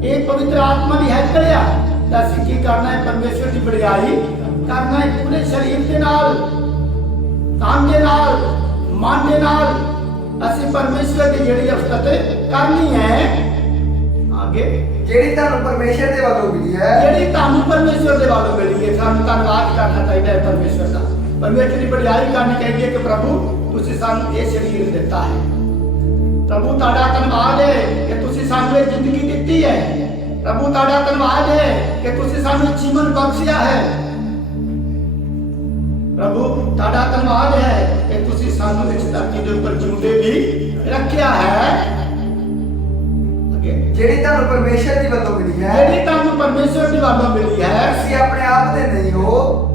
ਇਹ ਪਵਿੱਤਰ ਆਤਮਾ ਦੀ ਹੈਕਲ ਆ। ਤਾਂ ਅਸੀਂ ਕੀ ਕਰਨਾ ਹੈ? ਪਰਮੇਸ਼ਰ ਦੀ ਵਡਿਆਈ ਕਰਨਾ ਹੈ ਪੂਰੇ ਸਰੀਰ ਦੇ ਨਾਲ, ਤਨ ਦੇ ਨਾਲ, ਮਨ ਦੇ ਨਾਲ। ਅਸੀਂ ਪਰਮੇਸ਼ਰ ਦੀ ਜਿਹੜੀ ਉਸਤਤ ਕਰਨੀ ਹੈ। ਅੱਗੇ ਜਿਹੜੀ ਤੁਹਾਨੂੰ ਪਰਮੇਸ਼ਰ ਦੇ ਵੱਲੋਂ ਮਿਲੀ ਹੈ, ਜਿਹੜੀ ਤੁਹਾਨੂੰ ਪਰਮੇਸ਼ਰ ਦੇ ਵੱਲੋਂ ਮਿਲੀ ਹੈ, ਸਾਨੂੰ ਧੰਨਵਾਦ ਕਰਨਾ ਚਾਹੀਦਾ ਹੈ ਪਰਮੇਸ਼ਰ ਦਾ। ਪਰਮੇਸ਼ਰ ਦੀ ਵਡਿਆਈ ਕਰਨੀ ਚਾਹੀਦੀ ਹੈ ਕਿ ਪ੍ਰਭੂ ਤੁਸੀਂ ਸਾਨੂੰ ਇਹ ਸਰੀਰ ਦਿੱਤਾ ਹੈ। ਪ੍ਰਭੂ ਤੁਹਾਡਾ ਧੰਨਵਾਦ ਹੈ ਕਿ ਤੁਸੀਂ ਸਾਨੂੰ ਇਹ ਜ਼ਿੰਦਗੀ ਦਿੱਤੀ ਹੈ। ਪ੍ਰਭੂ ਤੁਹਾਡਾ ਧੰਨਵਾਦ ਹੈ ਕਿ ਤੁਸੀਂ ਸਾਨੂੰ ਜੀਵਨ ਬਖਸ਼ਿਆ ਹੈ। ਪ੍ਰਭੂ ਤੁਹਾਡਾ ਧੰਨਵਾਦ ਹੈ ਕਿ ਤੁਸੀਂ ਸਾਨੂੰ ਇਸ ਧਰਤੀ ਦੇ ਉੱਪਰ ਜਿਉਂਦੇ ਵੀ ਰੱਖਿਆ ਹੈ। ਜਿਹੜੀ ਤੁਹਾਨੂੰ ਪਰਮੇਸ਼ਰ ਦੀ ਵੱਲੋਂ ਮਿਲੀ ਹੈ, ਜਿਹੜੀ ਤੁਹਾਨੂੰ ਪਰਮੇਸ਼ਰ ਦੀ ਵੱਲੋਂ ਮਿਲੀ ਹੈ। ਅਸੀਂ ਆਪਣੇ ਆਪ ਦੇ ਨਹੀਂ ਹੋ,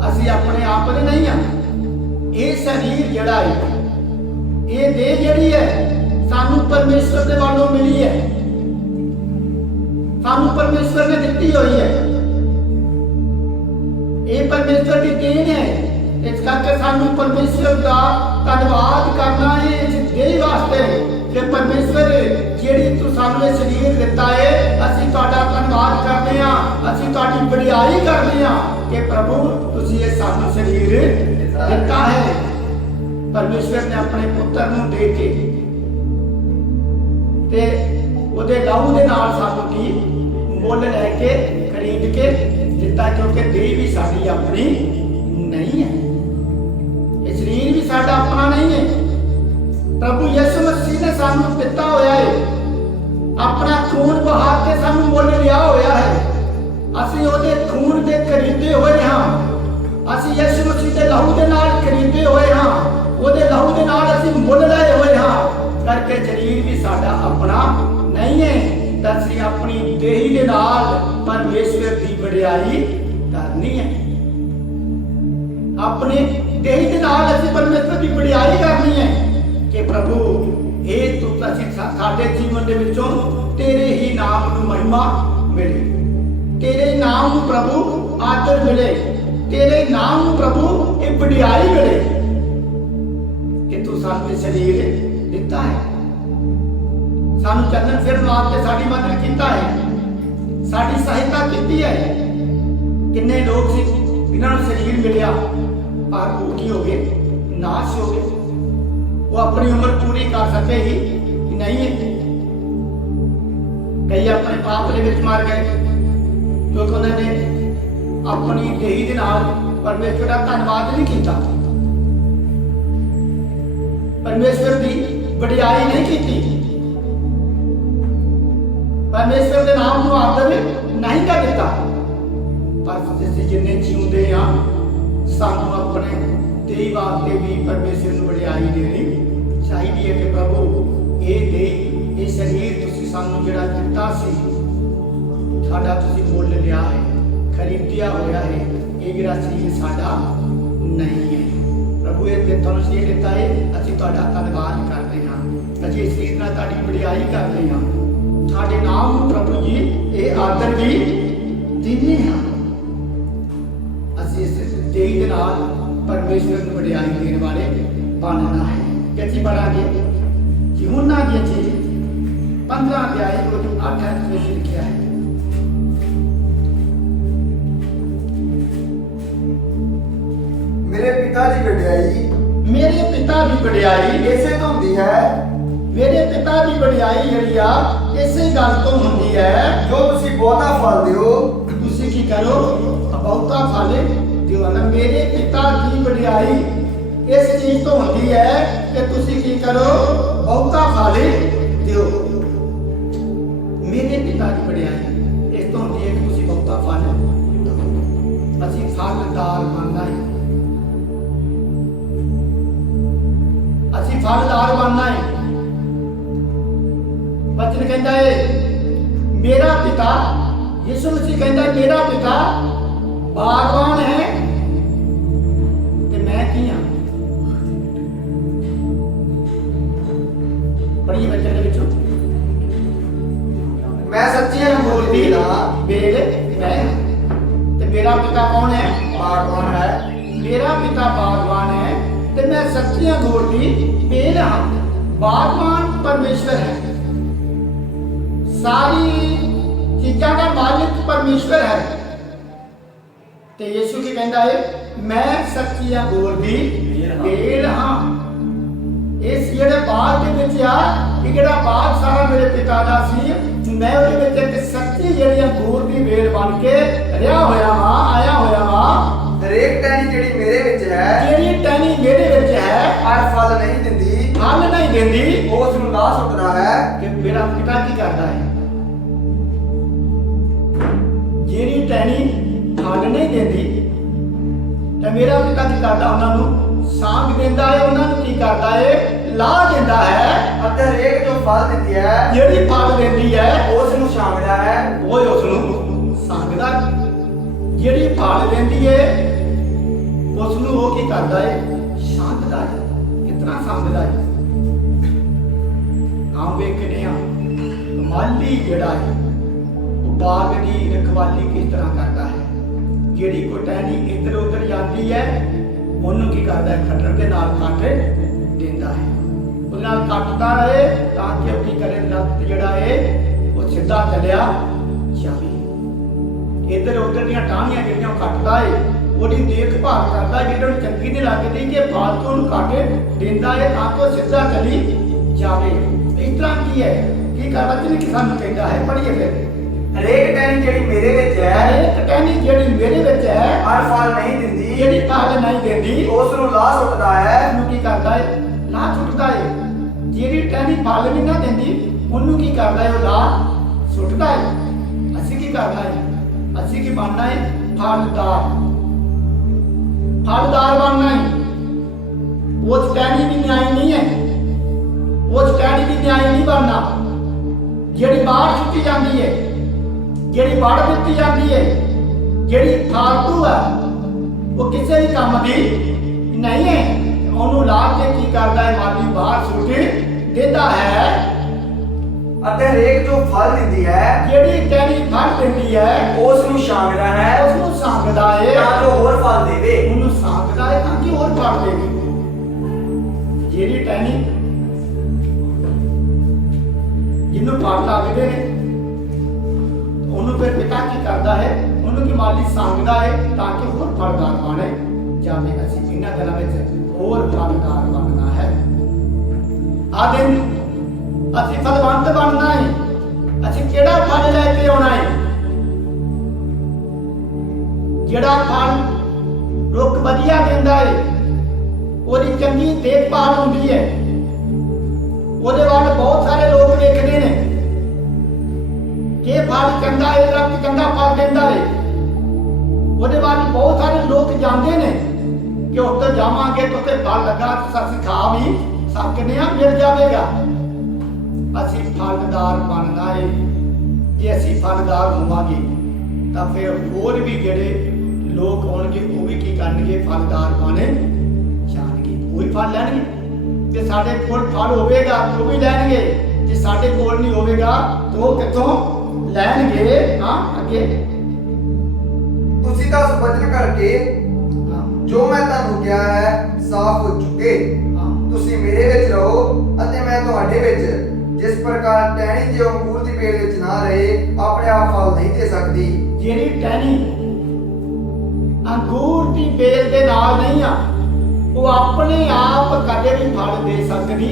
ਅਸੀਂ ਆਪਣੇ ਆਪ ਦੇ ਨਹੀਂ ਹਾਂ। ਇਹ ਸਰੀਰ ਜਿਹੜਾ ਹੈ, ਇਹ ਦੇਹ ਜਿਹੜੀ ਹੈ ਸਾਨੂੰ ਪਰਮੇਸ਼ਰ ਦੇ ਵੱਲੋਂ ਮਿਲੀ ਹੈ, ਸਾਨੂੰ ਪਰਮੇਸ਼ਰ ਨੇ ਦਿੱਤੀ ਹੋਈ ਹੈ। ਇਹ ਪਰਮੇਸ਼ਰ ਦੀ ਦੇਣ ਹੈ। ਇਸ ਕਰਕੇ ਸਾਨੂੰ ਪਰਮੇਸ਼ਰ ਦਾ ਧੰਨਵਾਦ ਕਰਨਾ ਹੈ ਇਸ ਦੇਹ ਵਾਸਤੇ ਕਿ ਪਰਮੇਸ਼ਰ ਜਿਹੜੀ ਤੂੰ ਸਾਨੂੰ ਇਹ ਸਰੀਰ ਦਿੱਤਾ ਹੈ, ਅਸੀਂ ਤੁਹਾਡਾ ਧੰਨਵਾਦ ਕਰਦੇ ਹਾਂ, ਅਸੀਂ ਤੁਹਾਡੀ ਵਡਿਆਈ ਕਰਦੇ ਹਾਂ ਕਿ ਪ੍ਰਭੂ ਤੁਸੀਂ ਇਹ ਸਾਨੂੰ ਸਰੀਰ ਦਿੱਤਾ ਹੈ। ਪਰਮੇਸ਼ਰ ਨੇ ਆਪਣੇ ਪੁੱਤਰ ਨੂੰ ਦੇ ਕੇ ਤੇ ਉਹਦੇ ਲਹੂ ਦੇ ਨਾਲ ਸਾਨੂੰ ਕੀ ਮੁੱਲ ਲੈ ਕੇ ਖਰੀਦ ਕੇ ਦਿੱਤਾ, ਕਿਉਂਕਿ ਦੇਹ ਵੀ ਸਾਡੀ ਆਪਣੀ ਨਹੀਂ ਹੈ, ਇਹ ਸਰੀਰ ਵੀ ਸਾਡਾ ਆਪਣਾ ਨਹੀਂ ਹੈ। ਪ੍ਰਭੂ ਯਿਸੂ ਮਸੀਹ ਨੇ ਸਾਨੂੰ ਦਿੱਤਾ ਹੋਇਆ ਹੈ, ਆਪਣਾ ਖੂਨ ਵਹਾ ਕੇ ਸਾਨੂੰ ਮੁੱਲ ਲਿਆ ਹੋਇਆ ਹੈ। ਅਸੀਂ ਉਹਦੇ ਖੂਨ ਦੇ ਖਰੀਦੇ ਹੋਏ ਹਾਂ। ਅਸੀਂ ਯਿਸੂ ਮਸੀਹ ਦੇ ਲਹੂ ਦੇ ਨਾਲ ਖਰੀਦੇ ਹੋਏ ਹਾਂ। ਉਹਦੇ ਲਹੂ ਦੇ ਨਾਲ ਅਸੀਂ ਮੁੱਲ ਲਏ ਹੋਏ ਹਾਂ। ਕਰਕੇ ਸਰੀਰ ਵੀ ਸਾਡਾ ਆਪਣਾ ਨਹੀਂ ਹੈ। ਤਾਂ ਅਸੀਂ ਆਪਣੀ ਦੇਹੀ ਦੇ ਨਾਲ ਪਰਮੇਸ਼ਰ ਦੀ ਵਡਿਆਈ ਕਰਨੀ ਹੈ। ਆਪਣੇ ਦੇਹੀ ਦੇ ਨਾਲ ਅਸੀਂ ਪਰਮੇਸ਼ਰ ਦੀ ਵਡਿਆਈ ਕਰਨੀ ਹੈ ਕਿ ਪ੍ਰਭੂ ਇਹ ਤੂੰ ਅਸੀਂ ਸਾਡੇ ਜੀਵਨ ਦੇ ਵਿੱਚੋਂ ਤੇਰੇ ਹੀ ਨਾਮ ਨੂੰ ਮਹਿਮਾ ਮਿਲੇ, ਤੇਰੇ ਨਾਮ ਨੂੰ ਪ੍ਰਭੂ ਆਦਰ ਮਿਲੇ, ਤੇਰੇ ਨਾਮ ਨੂੰ ਪ੍ਰਭੂ ਇਹ ਵਡਿਆਈ ਮਿਲੇ ਕਿ ਤੂੰ ਸਾਨੂੰ ਸਰੀਰ ਦਿੱਤਾ ਹੈ, ਸਾਨੂੰ ਚੱਲਣ ਫਿਰਨ ਵਾਸਤੇ ਸਾਡੀ ਮਦਦ ਕੀਤਾ ਹੈ, ਸਾਡੀ ਸਹਾਇਤਾ ਕੀਤੀ ਹੈ। ਕਿੰਨੇ ਲੋਕ ਸੀ ਜਿਨ੍ਹਾਂ ਨੂੰ ਸਰੀਰ ਮਿਲਿਆ ਪਰ ਉਹ ਕੀ ਹੋ ਗਏ? ਨਾਸ਼ ਹੋ ਗਏ। ਉਹ ਆਪਣੀ ਉਮਰ ਪੂਰੀ ਕਰ ਸਕੇ ਹੀ ਨਹੀਂ ਹੈ। ਕਈ ਆਪਣੇ ਪਾਪ ਦੇ ਵਿੱਚ ਮਰ ਗਏ ਕਿਉਂਕਿ ਉਹਨਾਂ ਨੇ ਆਪਣੀ ਦੇਹੀ ਦੇ ਨਾਲ ਪਰਮੇਸ਼ਰ ਦਾ ਧੰਨਵਾਦ ਨਹੀਂ ਕੀਤਾ, ਪਰਮੇਸ਼ਰ ਦੀ ਵਡਿਆਈ ਨਹੀਂ ਕੀਤੀ, ਪਰਮੇਸ਼ਰ ਦੇ ਨਾਮ ਨੂੰ ਆਦਰ ਨਹੀਂ ਕਰ ਦਿੱਤਾ। ਪਰ ਅਸੀਂ ਜਿੰਨੇ ਜਿਉਂਦੇ ਆ ਸਾਨੂੰ ਆਪਣੇ ਦੇਹ ਵਾਸਤੇ ਵੀ ਪਰਮੇਸ਼ਰ ਨੂੰ ਵਡਿਆਈ ਦੇਣੀ ਚਾਹੀਦੀ ਹੈ ਕਿ ਪ੍ਰਭੂ ਇਹ ਦੇਹ, ਇਹ ਸਰੀਰ ਤੁਸੀਂ ਸਾਨੂੰ ਜਿਹੜਾ ਦਿੱਤਾ ਸੀ, ਸਾਡਾ ਤੁਸੀਂ ਮੁੱਲ ਲਿਆ ਹੈ, ਖਰੀਦਿਆ ਹੋਇਆ ਹੈ। ਇਹ ਜਿਹੜਾ ਸਰੀਰ ਸਾਡਾ ਨਹੀਂ ਹੈ। ਪ੍ਰਭੂ ਇਹ ਤੇ ਤੁਹਾਨੂੰ ਸਰੀਰ ਦਿੱਤਾ ਹੈ, ਅਸੀਂ ਤੁਹਾਡਾ ਧੰਨਵਾਦ ਕਰਦੇ ਹਾਂ, ਅਸੀਂ ਇਸ ਸਰੀਰ ਨਾਲ ਤੁਹਾਡੀ ਵਡਿਆਈ ਕਰਦੇ ਹਾਂ। ਸਾਡੇ ਨਾਮ ਨੂੰ ਪ੍ਰਭੂ ਜੀ ਇਹ ਆਦਰ ਵੀ ਦਿੰਦੇ ਹਾਂ। ਅਸੀਂ ਇਸ ਦੇਹ ਦੇ ਨਾਲ ਪਰਮੇਸ਼ਰ ਨੂੰ ਵਡਿਆਈ ਦੇਣ ਵਾਲੇ ਬਣਨਾ ਹੈ। ਕਿ ਅਸੀਂ ਪੜਾਂਗੇ ਯਹੂਨਾ ਦੀ 15 ਅਧਿਆਇ 8 ਵਿੱਚ ਲਿਖਿਆ ਹੈ, ਮੇਰੇ ਪਿਤਾ ਦੀ ਵਡਿਆਈ, ਮੇਰੇ ਪਿਤਾ ਦੀ ਵਡਿਆਈ ਇਸੇ ਤੋਂ ਹੁੰਦੀ ਹੈ, ਮੇਰੇ ਪਿਤਾ ਦੀ ਵਡਿਆਈ ਜਿਹੜੀ ਆ ਇਸੇ ਗੱਲ ਤੋਂ ਹੁੰਦੀ ਹੈ, ਜੋ ਤੁਸੀਂ ਬਹੁਤਾ ਫਲ ਦਿਓ, ਤੁਸੀਂ ਕੀ ਕਰੋ ਬਹੁਤਾ ਫਲ ਦਿਓ ਨਾ। ਮੇਰੇ ਪਿਤਾ ਦੀ ਵਡਿਆਈ ਇਸ ਚੀਜ਼ ਤੋਂ ਹੁੰਦੀ ਹੈ ਕਿ ਤੁਸੀਂ ਕੀ ਕਰੋ ਬਹੁਤਾ ਫਲ ਦਿਓ। ਮੇਰੇ ਪਿਤਾ ਦੀ ਵਡਿਆਈ ਇਸ ਤੋਂ ਹੁੰਦੀ ਹੈ ਕਿ ਤੁਸੀਂ ਬਹੁਤਾ ਫਲ ਦਿਓ। ਅਸੀਂ ਫਲਦਾਰ ਬਣਨਾ ਹੈ, ਅਸੀਂ ਫਲਦਾਰ ਬਣਨਾ ਹੈ। ਬਚਨ ਕਹਿੰਦਾ ਹੈ ਮੇਰਾ ਪਿਤਾ, ਯਿਸੂ ਮਸੀਹ ਕਹਿੰਦਾ ਮੇਰਾ ਪਿਤਾ ਬਾਗਵਾਨ ਹੈ ਤੇ ਮੈਂ ਕੀ ਹਾਂ। ਪੜ੍ਹੀਏ ਬੱਚੇ ਦੇ ਵਿੱਚੋਂ, ਮੈਂ ਸੱਚੀ ਅੰਗੂਰ ਦੀ ਬੇਲ ਮੈਂ ਹਾਂ ਤੇ ਮੇਰਾ ਪਿਤਾ ਕੌਣ ਹੈ? ਬਾਗਵਾਨ ਹੈ। ਮੇਰਾ ਪਿਤਾ ਬਾਗਵਾਨ ਹੈ ਤੇ ਮੈਂ ਸੱਚੀ ਅੰਗੂਰ ਦੀ ਬੇਲ ਹਾਂ। ਬਾਗਵਾਨ ਪਰਮੇਸ਼ਵਰ ਹੈ, ਸਾਰੀ ਚੀਜ਼ਾਂ ਦਾ ਮਾਲਿਕ ਪਰਮੇਸ਼ਵਰ ਹੈ। ਤੇ ਯਿਸੂ ਕੀ ਕਹਿੰਦਾ ਹੈ ਮੈਂ ਸੱਚੀ ਅੰਗੂਰ ਦੀ ਬੇਲ ਹਾਂ। ਇਸ ਜਿਹੜੇ ਬਾਗ ਦੇ ਵਿੱਚ ਆ, ਇਹ ਜਿਹੜਾ ਬਾਗ ਸਾਰਾ ਮੇਰੇ ਪਿਤਾ ਦਾ ਸੀ, ਮੈਂ ਉਹਦੇ ਵਿੱਚ ਇੱਕ ਸੱਚੀ ਜਿਹੜੀ ਅੰਗੂਰ ਦੀ ਬੇਲ ਬਣ ਕੇ ਰਿਹਾ ਹੋਇਆ ਹਾਂ, ਆਇਆ ਹੋਇਆ ਹਾਂ। ਹਰੇਕ ਟਹਿਣੀ ਜਿਹੜੀ ਮੇਰੇ ਵਿੱਚ ਹੈ, ਜਿਹੜੀ ਟਹਿਣੀ ਮੇਰੇ ਵਿੱਚ ਹੈ ਹਰ ਫਲ ਨਹੀਂ ਦਿੰਦੀ, ਫਲ ਨਹੀਂ ਦਿੰਦੀ, ਉਸ ਨੂੰ ਲਾ ਸੁੱਟਦਾ ਹੈ। ਕਿ ਮੇਰਾ ਪਿਤਾ ਕੀ ਕਰਦਾ ਹੈ? ਜਿਹੜੀ ਟਹਿਣੀ ਫਲ ਨਹੀਂ ਦਿੰਦੀ ਤੇ ਮੇਰਾ ਪਿਤਾ ਕੀ ਕਰਦਾ? ਉਹਨਾਂ ਨੂੰ ਸਾਂਭ ਦਿੰਦਾ ਹੈ, ਉਹਨਾਂ ਨੂੰ ਕੀ ਕਰਦਾ ਹੈ? ਲਾ ਦਿੰਦਾ ਹੈ। ਅਤੇ ਹਰੇਕ ਜੋ ਫਲ ਦਿੰਦੀ ਹੈ, ਜਿਹੜੀ ਫਲ ਦਿੰਦੀ ਹੈ ਉਸ ਨੂੰ ਛਾਂਗਦਾ ਹੈ। ਉਹ ਉਸ ਨੂੰ ਸੰਗਦਾ। ਜਿਹੜੀ ਫਲ ਦਿੰਦੀ ਹੈ ਉਸ ਨੂੰ ਉਹ ਕੀ ਕਰਦਾ ਹੈ? ਸੰਗਦਾ ਹੈ। ਕਿਤਨਾ ਸੰਗਦਾ ਹੈ? ਆਮ ਵੇਖਦੇ ਹਾਂ ਮਾਲੀ ਜਿਹੜਾ ਹੈ ਉਹ ਬਾਗ ਦੀ ਰਖਵਾਲੀ ਕਿਸ ਤਰ੍ਹਾਂ ਕਰਦਾ ਹੈ। ਜਿਹੜੀ ਕੋਈ ਟਹਿਣੀ ਇੱਧਰ ਉੱਧਰ ਜਾਂਦੀ ਹੈ ਉਹਨੂੰ ਕੀ ਕਰਦਾ ਹੈ? ਖੱਟਰ ਦੇ ਨਾਲ ਕੱਟ ਦਿੰਦਾ ਹੈ, ਉਹਦੇ ਨਾਲ ਕੱਟਦਾ ਹੈ ਤਾਂ ਕਿ ਉਹ ਕੀ ਕਰੇ? ਦਰਖਤ ਜਿਹੜਾ ਹੈ ਉਹ ਸਿੱਧਾ ਚੱਲਿਆ ਜਾਵੇ। ਇੱਧਰ ਉੱਧਰ ਦੀਆਂ ਟਾਹਣੀਆਂ ਜਿਹੜੀਆਂ ਉਹ ਕੱਟਦਾ ਹੈ, ਉਹਦੀ ਦੇਖਭਾਲ ਕਰਦਾ ਹੈ, ਜਿਹੜੀ ਉਹਨੂੰ ਚੰਗੀ ਨਹੀਂ ਲੱਗਦੀ ਕਿ ਫਾਲਤੂ ਉਹਨੂੰ ਕੱਟ ਦਿੰਦਾ ਹੈ ਤਾਂ ਕਿ ਉਹ ਸਿੱਧਾ ਚੱਲੀ ਜਾਵੇ। ਇਸ ਤਰ੍ਹਾਂ ਕੀ ਹੈ? ਕੀ ਕਰਦਾ? ਜਿਹਨੇ ਕਿ ਸਾਨੂੰ ਕਹਿੰਦਾ ਹੈ, ਪੜ੍ਹੀਏ ਫਿਰ। ਹਰੇਕ ਟਹਿਣੀ ਜਿਹੜੀ ਮੇਰੇ ਵਿੱਚ ਹੈ, ਹਰੇਕ ਟਹਿਣੀ ਜਿਹੜੀ ਮੇਰੇ ਵਿੱਚ ਹੈ, ਹਰ ਫਲ ਨਹੀਂ ਦਿੰਦੀ, ਜਿਹੜੀ ਫਲ ਨਹੀਂ ਦਿੰਦੀ, ਉਸ ਨੂੰ ਲਾ ਸੁੱਟਦਾ ਹੈ। ਉਹਨੂੰ ਕੀ ਕਰਦਾ ਹੈ? ਲਾ ਸੁੱਟਦਾ ਹੈ। ਜਿਹੜੀ ਟਹਿਣੀ ਫਲ ਨਹੀਂ ਨਾ ਦਿੰਦੀ ਉਹਨੂੰ ਕੀ ਕਰਦਾ ਹੈ? ਉਹ ਲਾ ਸੁੱਟਦਾ ਹੈ। ਅਸੀਂ ਕੀ ਕਰਨਾ ਹੈ? ਅਸੀਂ ਕੀ ਬਣਨਾ ਹੈ? ਫਲਦਾਰ। ਫਲਦਾਰ ਬਣਨਾ ਹੈ। ਉਸ ਟਹਿਣੀ ਦੀ ਨਿਆਈ ਨਹੀਂ ਹੈ, ਉਸ ਟਹਿਣੀ ਦੀ ਨਿਆਈ ਨਹੀਂ ਬਣਨਾ ਜਿਹੜੀ ਬਾਹਰ ਸੁੱਟੀ ਜਾਂਦੀ ਹੈ, ਜਿਹੜੀ ਵੜ ਦਿੱਤੀ ਜਾਂਦੀ ਹੈ, ਜਿਹੜੀ ਫਾਲਤੂ ਹੈ, ਉਹ ਕਿਸੇ ਵੀ ਕੰਮ ਦੀ ਨਹੀਂ ਹੈ। ਉਹਨੂੰ ਲਾ ਕੇ ਕੀ ਕਰਦਾ ਹੈ? ਮਾਲੀ ਬਾਹਰ ਸੁੱਟ ਦਿੰਦਾ ਹੈ। ਅਤੇ ਹਰੇਕ ਜੋ ਫਲ ਦਿੰਦੀ ਹੈ, ਜਿਹੜੀ ਟਹਿਣੀ ਫਲ ਦਿੰਦੀ ਹੈ ਉਸ ਨੂੰ ਛਾਂਗਦਾ ਹੈ ਉਸ ਨੂੰ ਸੰਗਦਾ ਹੈ ਤਾਂ ਜੋ ਹੋਰ ਫਲ ਦੇਵੇ। ਉਹਨੂੰ ਸੰਗਦਾ ਹੈ ਤਾਂ ਕਿ ਹੋਰ ਫਲ ਦੇਵੇ। ਜਿਹੜੀ ਟਹਿਣੀ ਜਿਹਨੂੰ ਫਲ ਲੱਗਦੇ ਨੇ ਉਹਨੂੰ ਫਿਰ ਪਿਤਾ ਕੀ ਕਰਦਾ ਹੈ? ਉਹਨੂੰ ਕੀ ਮਾਲੀ ਸੰਗਦਾ ਹੈ ਤਾਂ ਕਿ ਹੋਰ ਫਲਦਾਰ ਬਣੇ ਜਾਵੇ। ਅਸੀਂ ਇਹਨਾਂ ਦਿਨਾਂ ਵਿੱਚ ਹੋਰ ਫਲਦਾਰ ਬਣਨਾ ਹੈ। ਆ ਦਿਨ ਅਸੀਂ ਫਲਵੰਤ ਬਣਨਾ ਹੈ। ਅਸੀਂ ਕਿਹੜਾ ਫਲ ਲੈ ਕੇ ਆਉਣਾ ਹੈ? ਜਿਹੜਾ ਫਲ ਰੁੱਖ ਵਧੀਆ ਦਿੰਦਾ ਹੈ, ਉਹਦੀ ਚੰਗੀ ਦੇਖਭਾਲ ਹੁੰਦੀ ਹੈ, ਉਹਦੇ ਵੱਲ ਬਹੁਤ ਸਾਰੇ ਲੋਕ ਵੇਖਦੇ ਨੇ ਕਿ ਫਲ ਚੰਗਾ ਹੈ, ਦਰਖਤ ਚੰਗਾ ਫਲ ਦਿੰਦਾ ਹੈ। ਉਹਦੇ ਵੱਲ ਬਹੁਤ ਸਾਰੇ ਲੋਕ ਜਾਂਦੇ ਨੇ ਕਿ ਉੱਥੇ ਜਾਵਾਂਗੇ ਤਾਂ ਉੱਥੇ ਫਲ ਲੱਗਾ, ਅਸੀਂ ਖਾ ਵੀ ਸਕਦੇ ਹਾਂ, ਮਿਲ ਜਾਵੇਗਾ। ਅਸੀਂ ਫਲਦਾਰ ਬਣਨਾ ਹੈ। ਜੇ ਅਸੀਂ ਫਲਦਾਰ ਹੋਵਾਂਗੇ ਤਾਂ ਫਿਰ ਹੋਰ ਵੀ ਜਿਹੜੇ ਲੋਕ ਹੋਣਗੇ ਉਹ ਵੀ ਕੀ ਕਰਨਗੇ? ਫਲਦਾਰ ਬਣੇ ਜਾਣਗੇ, ਉਹ ਵੀ ਫਲ ਲੈਣਗੇ। ਜੇ ਸਾਡੇ ਕੋਲ ਫਲ ਹੋਵੇਗਾ ਤਾਂ ਉਹ ਵੀ ਲੈਣਗੇ, ਜੇ ਸਾਡੇ ਕੋਲ ਨਹੀਂ ਹੋਵੇਗਾ ਤਾਂ ਉਹ ਕਿੱਥੋਂ ਲੈਣਗੇ? ਹਾਂ ਅੱਗੇ ਤੁਸੀਂ ਤਾਂ ਉਸ ਵਚਨ ਕਰਕੇ ਜੋ ਮੈਂ ਤੁਹਾਨੂੰ ਕਿਹਾ ਹੈ ਸਾਫ਼ ਹੋ ਚੁੱਕੇ। ਤੁਸੀਂ ਮੇਰੇ ਵਿੱਚ ਰਹੋ ਅਤੇ ਮੈਂ ਤੁਹਾਡੇ ਵਿੱਚ। ਜਿਸ ਪ੍ਰਕਾਰ ਟਹਿਣੀ ਜੇ ਅੰਗੂਰ ਦੀ ਬੇਲ ਵਿੱਚ ਨਾ ਰਹੇ, ਆਪਣੇ ਆਪ ਫਲ ਨਹੀਂ ਦੇ ਸਕਦੀ। ਜਿਹੜੀ ਟਹਿਣੀ ਅੰਗੂਰ ਦੀ ਬੇਲ ਦੇ ਨਾਲ ਨਹੀਂ ਆ, ਉਹ ਆਪਣੇ ਆਪ ਕਦੇ ਵੀ ਫਲ ਦੇ ਸਕਦੀ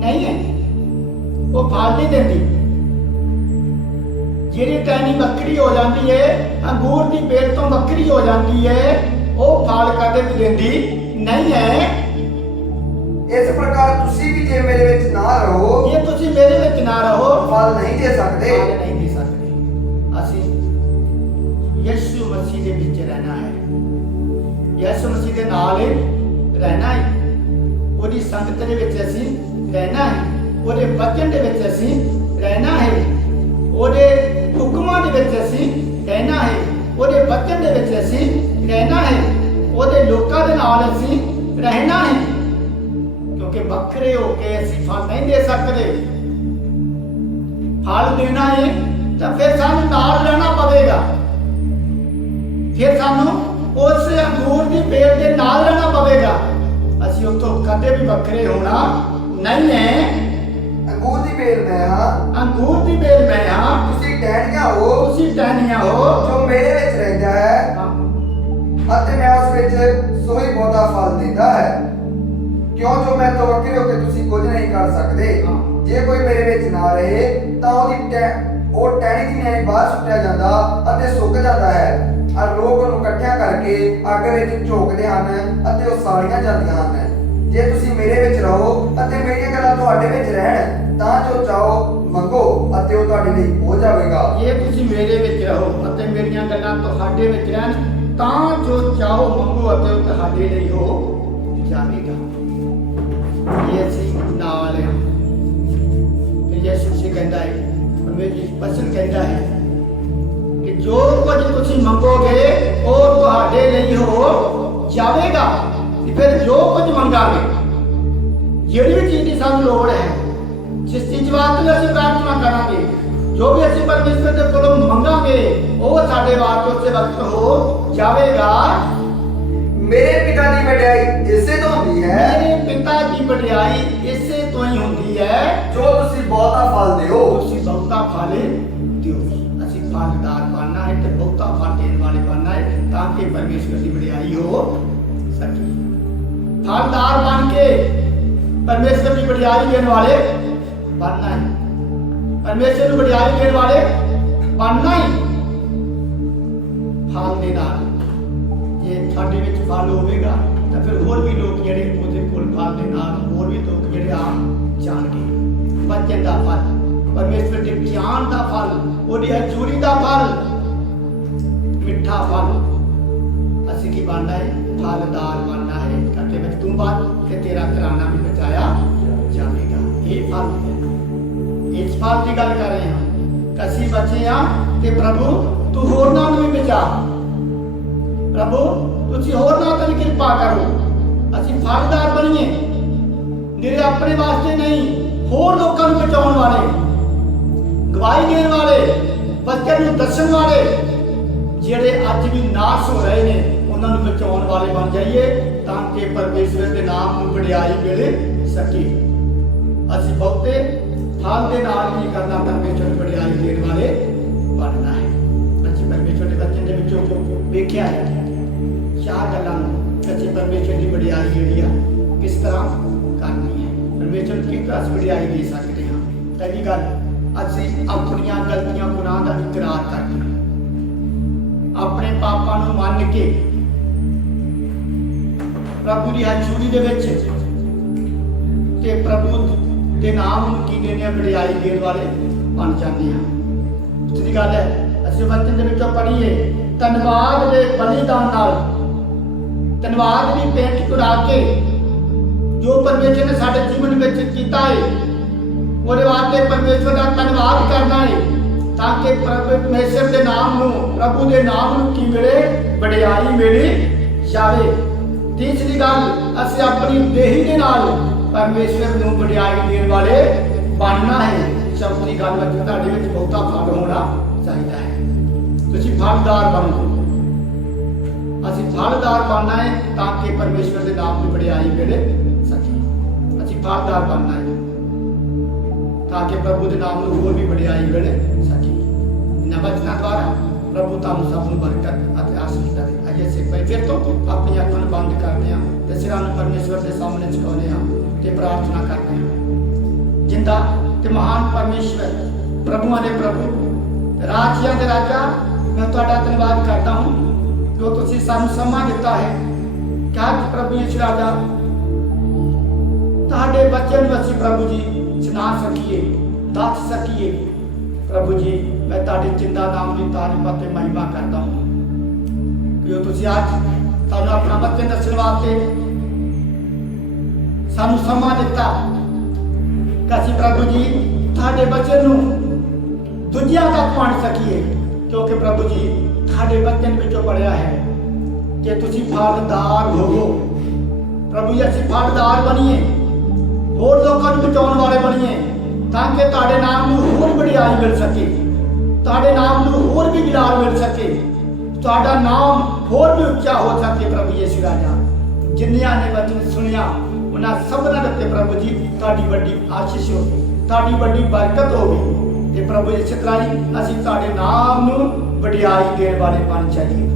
ਨਹੀਂ ਹੈ। ਉਹ ਫਲ ਨਹੀਂ ਦਿੰਦੀ। ਜਿਹੜੀ ਟਹਿਣੀ ਵੱਖਰੀ ਹੋ ਜਾਂਦੀ ਹੈ, ਅੰਗੂਰ ਦੀ ਬੇਲ ਤੋਂ ਵੱਖਰੀ ਹੋ ਜਾਂਦੀ ਹੈ, ਉਹ ਫਲ ਕਦੇ ਵੀ ਦਿੰਦੀ ਨਹੀਂ ਹੈ। ਇਸ ਪ੍ਰਕਾਰ ਤੁਸੀਂ ਵੀ ਜੇ ਮੇਰੇ ਵਿੱਚ ਨਾ ਰਹੋ, ਜੇ ਤੁਸੀਂ ਮੇਰੇ ਵਿੱਚ ਨਾ ਰਹੋ, ਫਲ ਨਹੀਂ ਦੇ ਸਕਦੇ। ਫਲ ਨਹੀਂ ਦੇ ਸਕਦੇ। ਅਸੀਂ ਯਿਸੂ ਮਸੀਹ ਦੇ ਵਿੱਚ ਰਹਿਣਾ ਹੈ, ਯਿਸੂ ਮਸੀਹ ਦੇ ਨਾਲ ਰਹਿਣਾ ਹੈ, ਉਹਦੀ ਸੰਗਤ ਦੇ ਵਿੱਚ ਅਸੀਂ ਰਹਿਣਾ ਹੈ, ਉਹਦੇ ਵਚਨ ਦੇ ਵਿੱਚ ਅਸੀਂ ਰਹਿਣਾ ਹੈ, ਉਹਦੇ ਹੁਕਮਾਂ ਦੇ ਵਿੱਚ ਅਸੀਂ ਰਹਿਣਾ ਹੈ, ਉਹਦੇ ਵਚਨ ਦੇ ਵਿੱਚ ਅਸੀਂ ਰਹਿਣਾ ਹੈ, ਉਹਦੇ ਲੋਕਾਂ ਦੇ ਨਾਲ ਅਸੀਂ ਰਹਿਣਾ ਹੈ। ਕਿਉਂਕਿ ਵੱਖਰੇ ਹੋ ਕੇ ਅਸੀਂ ਫਲ ਨਹੀਂ ਦੇ ਸਕਦੇ। ਫਲ ਦੇਣਾ ਹੈ ਤਾਂ ਫਿਰ ਸਾਨੂੰ ਨਾਲ ਰਹਿਣਾ ਪਵੇਗਾ, ਫਿਰ ਸਾਨੂੰ ਉਸ ਅੰਗੂਰ ਦੀ ਬੇਲ ਦੇ ਨਾਲ ਰਹਿਣਾ ਪਵੇਗਾ। ਅਸੀਂ ਉੱਥੋਂ ਕਦੇ ਵੀ ਵੱਖਰੇ ਹੋਣਾ ਨਹੀਂ ਹੈ। ਅੰਗੂਰ ਦੀ ਬੇਲ ਮੈਂ ਹਾਂ, ਅੰਗੂਰ ਦੀ ਬੇਲ ਮੈਂ ਹਾਂ, ਤੁਸੀਂ ਟਹਿਣੀਆਂ ਹੋ, ਤੁਸੀਂ ਟਹਿਣੀਆਂ ਹੋ। ਜੋ ਮੇਰੇ ਵਿੱਚ ਰਹਿੰਦਾ ਹੈ ਅਤੇ ਮੈਂ ਉਸ ਵਿੱਚ ਸੋਈ ਬਹੁਤਾ ਫਲ ਦਿੰਦਾ ਹੈ। ਕਿਉਂ ਜੋ ਮੈਂ ਤੋਂ ਵੱਖਰੇ ਹੋ ਕੇ ਤੁਸੀਂ ਕੁਝ ਨਹੀਂ ਕਰ ਸਕਦੇ। ਜੇ ਕੋਈ ਮੇਰੇ ਵਿੱਚ ਨਾ ਰਹੇ ਤਾਂ ਉਹ ਟਹਿਣੀ ਦੀ ਨਿਆਈ ਬਾਹਰ ਸੁੱਟਿਆ ਜਾਂਦਾ ਅਤੇ ਸੁੱਕ ਜਾਂਦਾ ਹੈ, ਔਰ ਲੋਕ ਉਹਨੂੰ ਇਕੱਠਿਆਂ ਕਰਕੇ ਅੱਗ ਵਿੱਚ ਝੋਕਦੇ ਹਨ ਅਤੇ ਉਹ ਸਾੜੀਆਂ ਜਾਂਦੀਆਂ ਹਨ। ਜੇ ਤੁਸੀਂ ਮੇਰੇ ਵਿੱਚ ਰਹੋ ਅਤੇ ਮੇਰੀਆਂ ਗੱਲਾਂ ਤੁਹਾਡੇ ਵਿੱਚ ਰਹਿਣ ਤਾਂ ਜੋ ਚਾਹੋ ਮੰਗੋ ਅਤੇ ਉਹ ਤੁਹਾਡੇ ਲਈ ਹੋ ਜਾਵੇਗਾ। ਜੇ ਤੁਸੀਂ ਮੇਰੇ ਵਿੱਚ ਰਹੋ ਅਤੇ ਮੇਰੀਆਂ ਗੱਲਾਂ ਤੁਹਾਡੇ ਵਿੱਚ ਰਹਿਣ ਤਾਂ ਜੋ ਚਾਹੋ ਮੰਗੋ ਅਤੇ ਉਹ ਤੁਹਾਡੇ ਲਈ ਹੋ ਜਾਵੇਗਾ। ਇਹ ਅਸੀਂ ਨਾਲ ਹਾਂ। ਤੇ ਯਿਸੂ ਜੀ ਕਹਿੰਦਾ ਹੈ, ਪਰਮੇਸ਼ਰ ਵਚਨ ਕਹਿੰਦਾ ਹੈ ਕਿ ਜੋ ਕੁਝ ਤੁਸੀਂ ਮੰਗੋਗੇ ਉਹ ਤੁਹਾਡੇ ਲਈ ਹੋ ਜਾਵੇਗਾ। ਤੇ ਫਿਰ ਜੋ ਕੁਝ ਮੰਗਾਂਗੇ, ਜਿਹੜੀ ਵੀ ਚੀਜ਼ ਦੀ ਸਾਨੂੰ ਲੋੜ ਹੈ, ਜਿਸ ਚੀਜ਼ ਵਾਸਤੇ ਅਸੀਂ ਪ੍ਰਾਰਥਨਾ ਕਰਾਂਗੇ, ਜੋ ਵੀ ਅਸੀਂ ਪਰਮੇਸ਼ਰ ਦੇ ਕੋਲੋਂ ਮੰਗਾਂਗੇ, ਉਹ ਸਾਡੇ ਵਾਸਤੇ ਉਸੇ ਵਕਤ ਹੋ ਜਾਵੇਗਾ। ਮੇਰੇ ਪਿਤਾ ਦੀ ਵਡਿਆਈ ਇਸੇ ਤੋਂ ਹੁੰਦੀ ਹੈ, ਮੇਰੇ ਪਿਤਾ ਦੀ ਵਡਿਆਈ ਇਸੇ ਤੋਂ ਹੀ ਹੁੰਦੀ ਹੈ, ਜੋ ਤੁਸੀਂ ਬਹੁਤਾ ਫਲ ਦਿਓ। ਤੁਸੀਂ ਬਹੁਤਾ ਫਲ ਦਿਓ। ਅਸੀਂ ਫਲਦਾਰ ਬਣਨਾ ਹੈ ਤੇ ਬਹੁਤਾ ਫਲ ਦੇਣ ਵਾਲੇ ਬਣਨਾ ਹੈ, ਤਾਂ ਕਿ ਪਰਮੇਸ਼ਰ ਦੀ ਵਡਿਆਈ ਹੋ ਸਕੇ। ਫਲਦਾਰ ਬਣ ਕੇ ਪਰਮੇਸ਼ਰ ਦੀ ਵਡਿਆਈ ਦੇਣ ਵਾਲੇ ਬਣਨਾ ਹੈ, ਪਰਮੇਸ਼ਰ ਨੂੰ ਵਡਿਆਈ ਦੇਣ ਵਾਲੇ ਬਣਨਾ ਹੈ। ਫਲ ਦੇ ਨਾਲ ਜੇ ਸਾਡੇ ਵਿੱਚ ਫਲ ਹੋਵੇਗਾ ਤਾਂ ਫਿਰ ਹੋਰ ਵੀ ਲੋਕ ਜਿਹੜੇ ਉਹਦੇ ਕੋਲ ਫਲ ਦੇ ਨਾਲ ਹੋਰ ਵੀ ਲੋਕ ਜਿਹੜੇ ਆ ਜਾਣਗੇ। ਵਚਨ ਦਾ ਫਲ, ਪਰਮੇਸ਼ਰ ਦੇ ਗਿਆਨ ਦਾ ਫਲ, ਉਹਦੀ ਹਜ਼ੂਰੀ ਦਾ ਫਲ, ਮਿੱਠਾ ਫਲ। ਅਸੀਂ ਕੀ ਬਣਨਾ ਹੈ? ਫਲਦਾਰ ਬਣਨਾ ਹੈ। ਘਾਟੇ ਵਿੱਚ ਤੂੰ ਬਣ ਤੇ ਤੇਰਾ ਘਰਾਣਾ ਵੀ ਬਚਾਇਆ ਜਾਵੇਗਾ। ਇਹ ਫਲ ਹੈ, ਇਸ ਫਲ ਦੀ ਗੱਲ ਕਰ ਰਹੇ ਹਾਂ। ਅਸੀਂ ਬਚੇ ਹਾਂ ਤੇ ਪ੍ਰਭੂ ਤੂੰ ਹੋਰਨਾਂ ਨੂੰ ਵੀ ਬਚਾ। ਪ੍ਰਭੂ ਤੁਸੀਂ ਹੋਰਨਾਂ ਤੇ ਵੀ ਕਿਰਪਾ ਕਰੋ। ਅਸੀਂ ਫਲਦਾਰ ਬਣੀਏ, ਨਿਰੇ ਆਪਣੇ ਵਾਸਤੇ ਨਹੀਂ, ਹੋਰ ਲੋਕਾਂ ਨੂੰ ਬਚਾਉਣ ਵਾਲੇ, ਗਵਾਹੀ ਦੇਣ ਵਾਲੇ, ਬੱਚਿਆਂ ਨੂੰ ਦੱਸਣ ਵਾਲੇ, ਜਿਹੜੇ ਅੱਜ ਵੀ ਨਾਸ ਹੋ ਰਹੇ ਨੇ, ਉਹਨਾਂ ਨੂੰ ਬਚਾਉਣ ਵਾਲੇ ਬਣ ਜਾਈਏ, ਤਾਂ ਕਿ ਪਰਮੇਸ਼ਰ ਦੇ ਨਾਮ ਨੂੰ ਵਡਿਆਈ ਮਿਲ ਸਕੇ। ਅਸੀਂ ਬਹੁਤੇ ਫਲ ਦੇ ਨਾਲ ਕੀ ਕਰਨਾ? ਪਰਮੇਸ਼ਰ ਨੂੰ ਵਡਿਆਈ ਦੇਣ ਵਾਲੇ ਬਣਨਾ ਹੈ। ਅਸੀਂ ਪਰਮੇਸ਼ਰ ਦੇ ਵਚਨ ਦੇ ਵਿੱਚੋਂ ਵੇਖਿਆ ਹੈ ਚਾਰ ਗੱਲਾਂ ਨੂੰ, ਅਸੀਂ ਪਰਮੇਸ਼ਰ ਦੀ ਵਡਿਆਈ ਜਿਹੜੀ ਆ ਕਿਸ ਤਰ੍ਹਾਂ ਕਰਨੀ ਹੈ, ਪਰਮੇਸ਼ਰ ਨੂੰ ਕਿਸ ਤਰ੍ਹਾਂ ਵਡਿਆਈ ਦੇ ਸਕਦੇ ਹਾਂ। ਪਹਿਲੀ ਗੱਲ, ਅਸੀਂ ਆਪਣੀਆਂ ਗਲਤੀਆਂ ਗੁਨਾਹ ਦਾ ਇਕਰਾਰ ਕਰਕੇ, ਆਪਣੇ ਪਾਪਾਂ ਨੂੰ ਮੰਨ ਕੇ ਪ੍ਰਭੂ ਦੀ ਹਜ਼ੂਰੀ ਦੇ ਵਿੱਚ ਤੇ ਪ੍ਰਭੂ ਦੇ ਨਾਮ ਨੂੰ ਕੀ ਦੇਣੇ, ਵਡਿਆਈ ਦੇਣ ਵਾਲੇ ਬਣ ਜਾਂਦੇ ਹਾਂ। ਦੂਸਰੀ ਗੱਲ ਹੈ, ਅਸੀਂ ਵਚਨ ਦੇ ਵਿੱਚੋਂ ਪੜ੍ਹੀਏ, ਧੰਨਵਾਦ ਦੇ ਬਲੀਦਾਨ ਨਾਲ, ਧੰਨਵਾਦ ਦੀ ਭੇਂਟ ਚੜਾ ਕੇ ਜੋ ਪਰਮੇਸ਼ਰ ਨੇ ਸਾਡੇ ਜੀਵਨ ਵਿੱਚ ਕੀਤਾ ਹੈ, ਉਹਦੇ ਵਾਸਤੇ ਪਰਮੇਸ਼ਰ ਦਾ ਧੰਨਵਾਦ ਕਰਨਾ ਹੈ, ਤਾਂ ਕਿ ਪਰਮੇਸ਼ਰ ਦੇ ਨਾਮ ਨੂੰ, ਪ੍ਰਭੂ ਦੇ ਨਾਮ ਨੂੰ ਕੀ ਮਿਲੇ? ਵਡਿਆਈ ਮਿਲ ਜਾਵੇ। ਤੀਸਰੀ ਗੱਲ, ਅਸੀਂ ਆਪਣੀ ਦੇਹੀ ਦੇ ਨਾਲ ਪਰਮੇਸ਼ਰ ਨੂੰ ਵਡਿਆਈ ਦੇਣ ਵਾਲੇ ਬਣਨਾ ਹੈ। ਚੌਥੀ ਗੱਲ ਵਿੱਚ ਤੁਹਾਡੇ ਵਿੱਚ ਬਹੁਤਾ ਫਲ ਹੋਣਾ ਚਾਹੀਦਾ ਹੈ। ਤੁਸੀਂ ਫਲਦਾਰ ਬਣੋ। ਅਸੀਂ ਫਲਦਾਰ ਬਣਨਾ ਹੈ ਤਾਂ ਕਿ ਪਰਮੇਸ਼ਰ ਦੇ ਨਾਮ ਦੀ ਵਡਿਆਈ ਮਿਲ ਸਕੇ। ਅਸੀਂ ਫਲਦਾਰ ਬਣਨਾ ਹੈ ਤਾਂ ਕਿ ਪ੍ਰਭੂ ਦੇ ਨਾਮ ਨੂੰ ਹੋਰ ਵੀ ਵਡਿਆਈ ਮਿਲ ਸਕੇ। ਇਹਨਾਂ ਵਚਨਾਂ ਦੁਆਰਾ ਪ੍ਰਭੂ ਤੁਹਾਨੂੰ ਸਭ ਨੂੰ ਬਰਕਤ ਅਤੇ ਆਸ਼ੀਸ਼ ਦੇਵੇ। ਅਜੇ ਸਿੱਖ ਭਾਈ ਫਿਰ ਤੋਂ ਆਪਣੀ ਅੱਖਾਂ ਨੂੰ ਬੰਦ ਕਰਦੇ ਹਾਂ ਤੇ ਸਿਰਾਂ ਨੂੰ ਪਰਮੇਸ਼ਰ ਦੇ ਸਾਹਮਣੇ ਝੁਕਾਉਂਦੇ ਹਾਂ ਤੇ ਪ੍ਰਾਰਥਨਾ ਕਰਦੇ ਹਾਂ। ਜਿੰਦਾ ਤੇ ਮਹਾਨ ਪਰਮੇਸ਼ਰ, ਪ੍ਰਭੂਆਂ ਦੇ ਪ੍ਰਭੂ, ਰਾਜਿਆਂ ਦੇ ਰਾਜਾ, ਮੈਂ ਤੁਹਾਡਾ ਧੰਨਵਾਦ ਕਰਦਾ ਹਾਂ ਜੋ ਤੁਸੀਂ ਸਾਨੂੰ ਸਮਾਂ ਦਿੱਤਾ ਹੈ ਕਿ ਅੱਜ ਪ੍ਰਭੂ ਯਿਸੂ ਰਾਜਾ ਤੁਹਾਡੇ ਬੱਚਿਆਂ ਨੂੰ ਅਸੀਂ ਪ੍ਰਭੂ ਜੀ ਸੁਣਾ ਸਕੀਏ, ਦੱਸ ਸਕੀਏ। ਪ੍ਰਭੂ ਜੀ ਮੈਂ ਤੁਹਾਡੇ ਜਿੰਦਾ ਨਾਮ ਦੀ ਤਾਰੀਫ ਅਤੇ ਮਹਿਮਾ ਕਰਦਾ ਹਾਂ ਕਿ ਤੁਸੀਂ ਅੱਜ ਸਾਨੂੰ ਆਪਣਾ ਬੱਚੇ ਦੱਸਣ ਵਾਸਤੇ ਸਾਨੂੰ ਸਮਾਂ ਦਿੱਤਾ ਕਿ ਅਸੀਂ ਪ੍ਰਭੂ ਜੀ ਤੁਹਾਡੇ ਬੱਚੇ ਨੂੰ ਦੁਨੀਆ ਤੱਕ ਪਹੁੰਚ ਸਕੀਏ, ਕਿਉਂਕਿ ਪ੍ਰਭੂ ਜੀ ਤੁਹਾਡੇ ਬੱਚੇ ਵਿੱਚੋਂ ਪੜਿਆ ਹੈ ਕਿ ਤੁਸੀਂ ਫਲਦਾਰ ਹੋਵੋ। ਪ੍ਰਭੂ ਜੀ ਅਸੀਂ ਫਲਦਾਰ ਬਣੀਏ, ਹੋਰ ਲੋਕਾਂ ਨੂੰ ਬਚਾਉਣ ਵਾਲੇ ਬਣੀਏ, ਤਾਂ ਕਿ ਤੁਹਾਡੇ ਨਾਮ ਨੂੰ ਹੋਰ ਵਡਿਆਈ ਮਿਲ ਸਕੇ, ਤੁਹਾਡੇ ਨਾਮ ਨੂੰ ਹੋਰ ਵੀ ਗਿਲਾਰ ਮਿਲ ਸਕੇ, ਤੁਹਾਡਾ ਨਾਮ ਹੋਰ ਵੀ ਉੱਚਾ ਹੋ ਸਕੇ। ਪ੍ਰਭੂ ਯਿਸੂ ਰਾਜਾ ਜਿੰਨਿਆਂ ਨੇ ਵਚਨ ਸੁਣਿਆ ਉਹਨਾਂ ਸਭਨਾਂ ਦੇ ਉੱਤੇ ਪ੍ਰਭੂ ਜੀ ਤੁਹਾਡੀ ਵੱਡੀ ਆਸ਼ੀਸ਼ ਹੋਵੇ, ਤੁਹਾਡੀ ਵੱਡੀ ਬਰਕਤ ਹੋਵੇ। ਤੇ ਪ੍ਰਭੂ ਇਸੇ ਤਰ੍ਹਾਂ ਹੀ ਅਸੀਂ ਤੁਹਾਡੇ ਨਾਮ ਨੂੰ ਵਡਿਆਈ ਦੇਣ ਵਾਲੇ ਬਣ ਜਾਈਏ,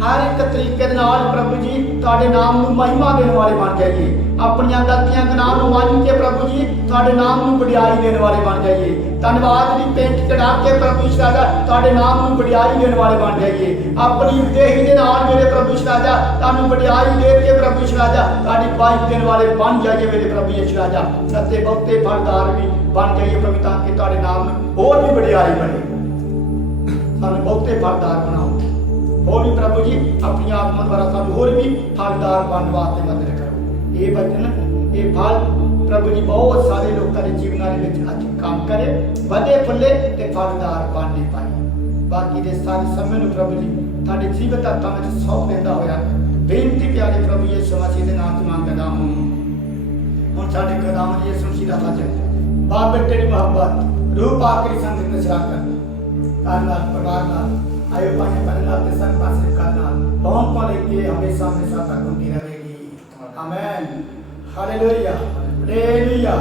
ਹਰ ਇੱਕ ਤਰੀਕੇ ਦੇ ਨਾਲ ਪ੍ਰਭੂ ਜੀ ਤੁਹਾਡੇ ਨਾਮ ਨੂੰ ਮਹਿਮਾ ਦੇਣ ਵਾਲੇ ਬਣ ਜਾਈਏ, ਆਪਣੀਆਂ ਗਲਤੀਆਂ ਗੁਨਾਹ ਨੂੰ ਮੰਨ ਕੇ ਪ੍ਰਭੂ ਜੀ ਤੁਹਾਡੇ ਨਾਮ ਨੂੰ ਵਡਿਆਈ ਦੇਣ ਵਾਲੇ ਬਣ ਜਾਈਏ। ਧੰਨਵਾਦ ਦੀ ਪੇਂਟ ਚੜਾ ਕੇ ਪ੍ਰਭੂ ਯਿਸੂ ਰਾਜਾ ਤੁਹਾਡੇ ਨਾਮ ਨੂੰ ਵਡਿਆਈ ਦੇਣ ਵਾਲੇ ਬਣ ਜਾਈਏ। ਆਪਣੀ ਦੇਹੀ ਦੇ ਨਾਲ ਮੇਰੇ ਪ੍ਰਭੂ ਯਿਸੂ ਰਾਜਾ ਤੁਹਾਨੂੰ ਵਡਿਆਈ ਦੇ ਕੇ ਪ੍ਰਭੂ ਯਿਸੂ ਰਾਜਾ ਤੁਹਾਡੀ ਗਵਾਹੀ ਦੇਣ ਵਾਲੇ ਬਣ ਜਾਈਏ ਮੇਰੇ ਪ੍ਰਭੂ ਯਿਸੂ ਰਾਜਾ, ਅਤੇ ਬਹੁਤੇ ਫਲਦਾਰ ਵੀ ਬਣ ਜਾਈਏ ਪ੍ਰਭੂ, ਤਾਂ ਕਿ ਤੁਹਾਡੇ ਨਾਮ ਨੂੰ ਹੋਰ ਵੀ ਵਡਿਆਈ ਬਣੇ। ਸਾਨੂੰ ਬਹੁਤੇ ਫਲਦਾਰ ਬਣਾਓ, ਹੋਰ ਵੀ ਪ੍ਰਭੂ ਜੀ ਆਪਣੀ ਆਤਮਾ ਦੁਆਰਾ ਸਾਨੂੰ ਹੋਰ ਵੀ ਫਲਦਾਰ ਬਣਨ ਵਾਸਤੇ ਮਦਦ ਕਰੋ। ਇਹ ਵਚਨ ਇਹ ਫਲ ਪ੍ਰਭੂ ਜੀ ਬਹੁਤ ਸਾਰੇ ਲੋਕਾਂ ਦੇ ਜੀਵਨਾਂ ਦੇ ਵਿੱਚ ਅੱਜ ਕੰਮ ਕਰੇ, ਵਧੇ ਫੁੱਲੇ ਤੇ ਫਲਦਾਰ ਬਣਨੇ ਪਾਏ। ਬਾਕੀ ਦੇ ਸਾਰੇ ਸਮੇਂ ਨੂੰ ਪ੍ਰਭੂ ਜੀ ਤੁਹਾਡੇ ਜੀਵਤ ਹੱਥਾਂ ਵਿੱਚ ਸੌਂਪ ਦਿੰਦਾ ਹੋਇਆ ਬੇਨਤੀ ਪਿਆਰੇ ਪ੍ਰਭੂ ਯਿਸੂ ਮਸੀਹ ਦੇ ਨਾਮ 'ਚ ਮੰਗਦਾ ਹਾਂ। ਹੁਣ ਸਾਡੇ ਖੁਦਾਵੰਦ ਯਿਸੂ ਮਸੀਹ ਦਾ ਵਚਨ ਬਾਪ ਬੇਟੇ ਦੀ ਮੁਹੱਬਤ ਰੂਹ ਆਖਰੀ ਸੰਗਤ ਦੇ ਸ਼ਰਾਕਤ ਨਾਲ ਪਰਿਵਾਰ ਨਾਲ आयो पाने करना ते सब पासे करना बहुत को लेके हमेशा हमेशा तक होती रहेगी। आमीन। Hallelujah hallelujah.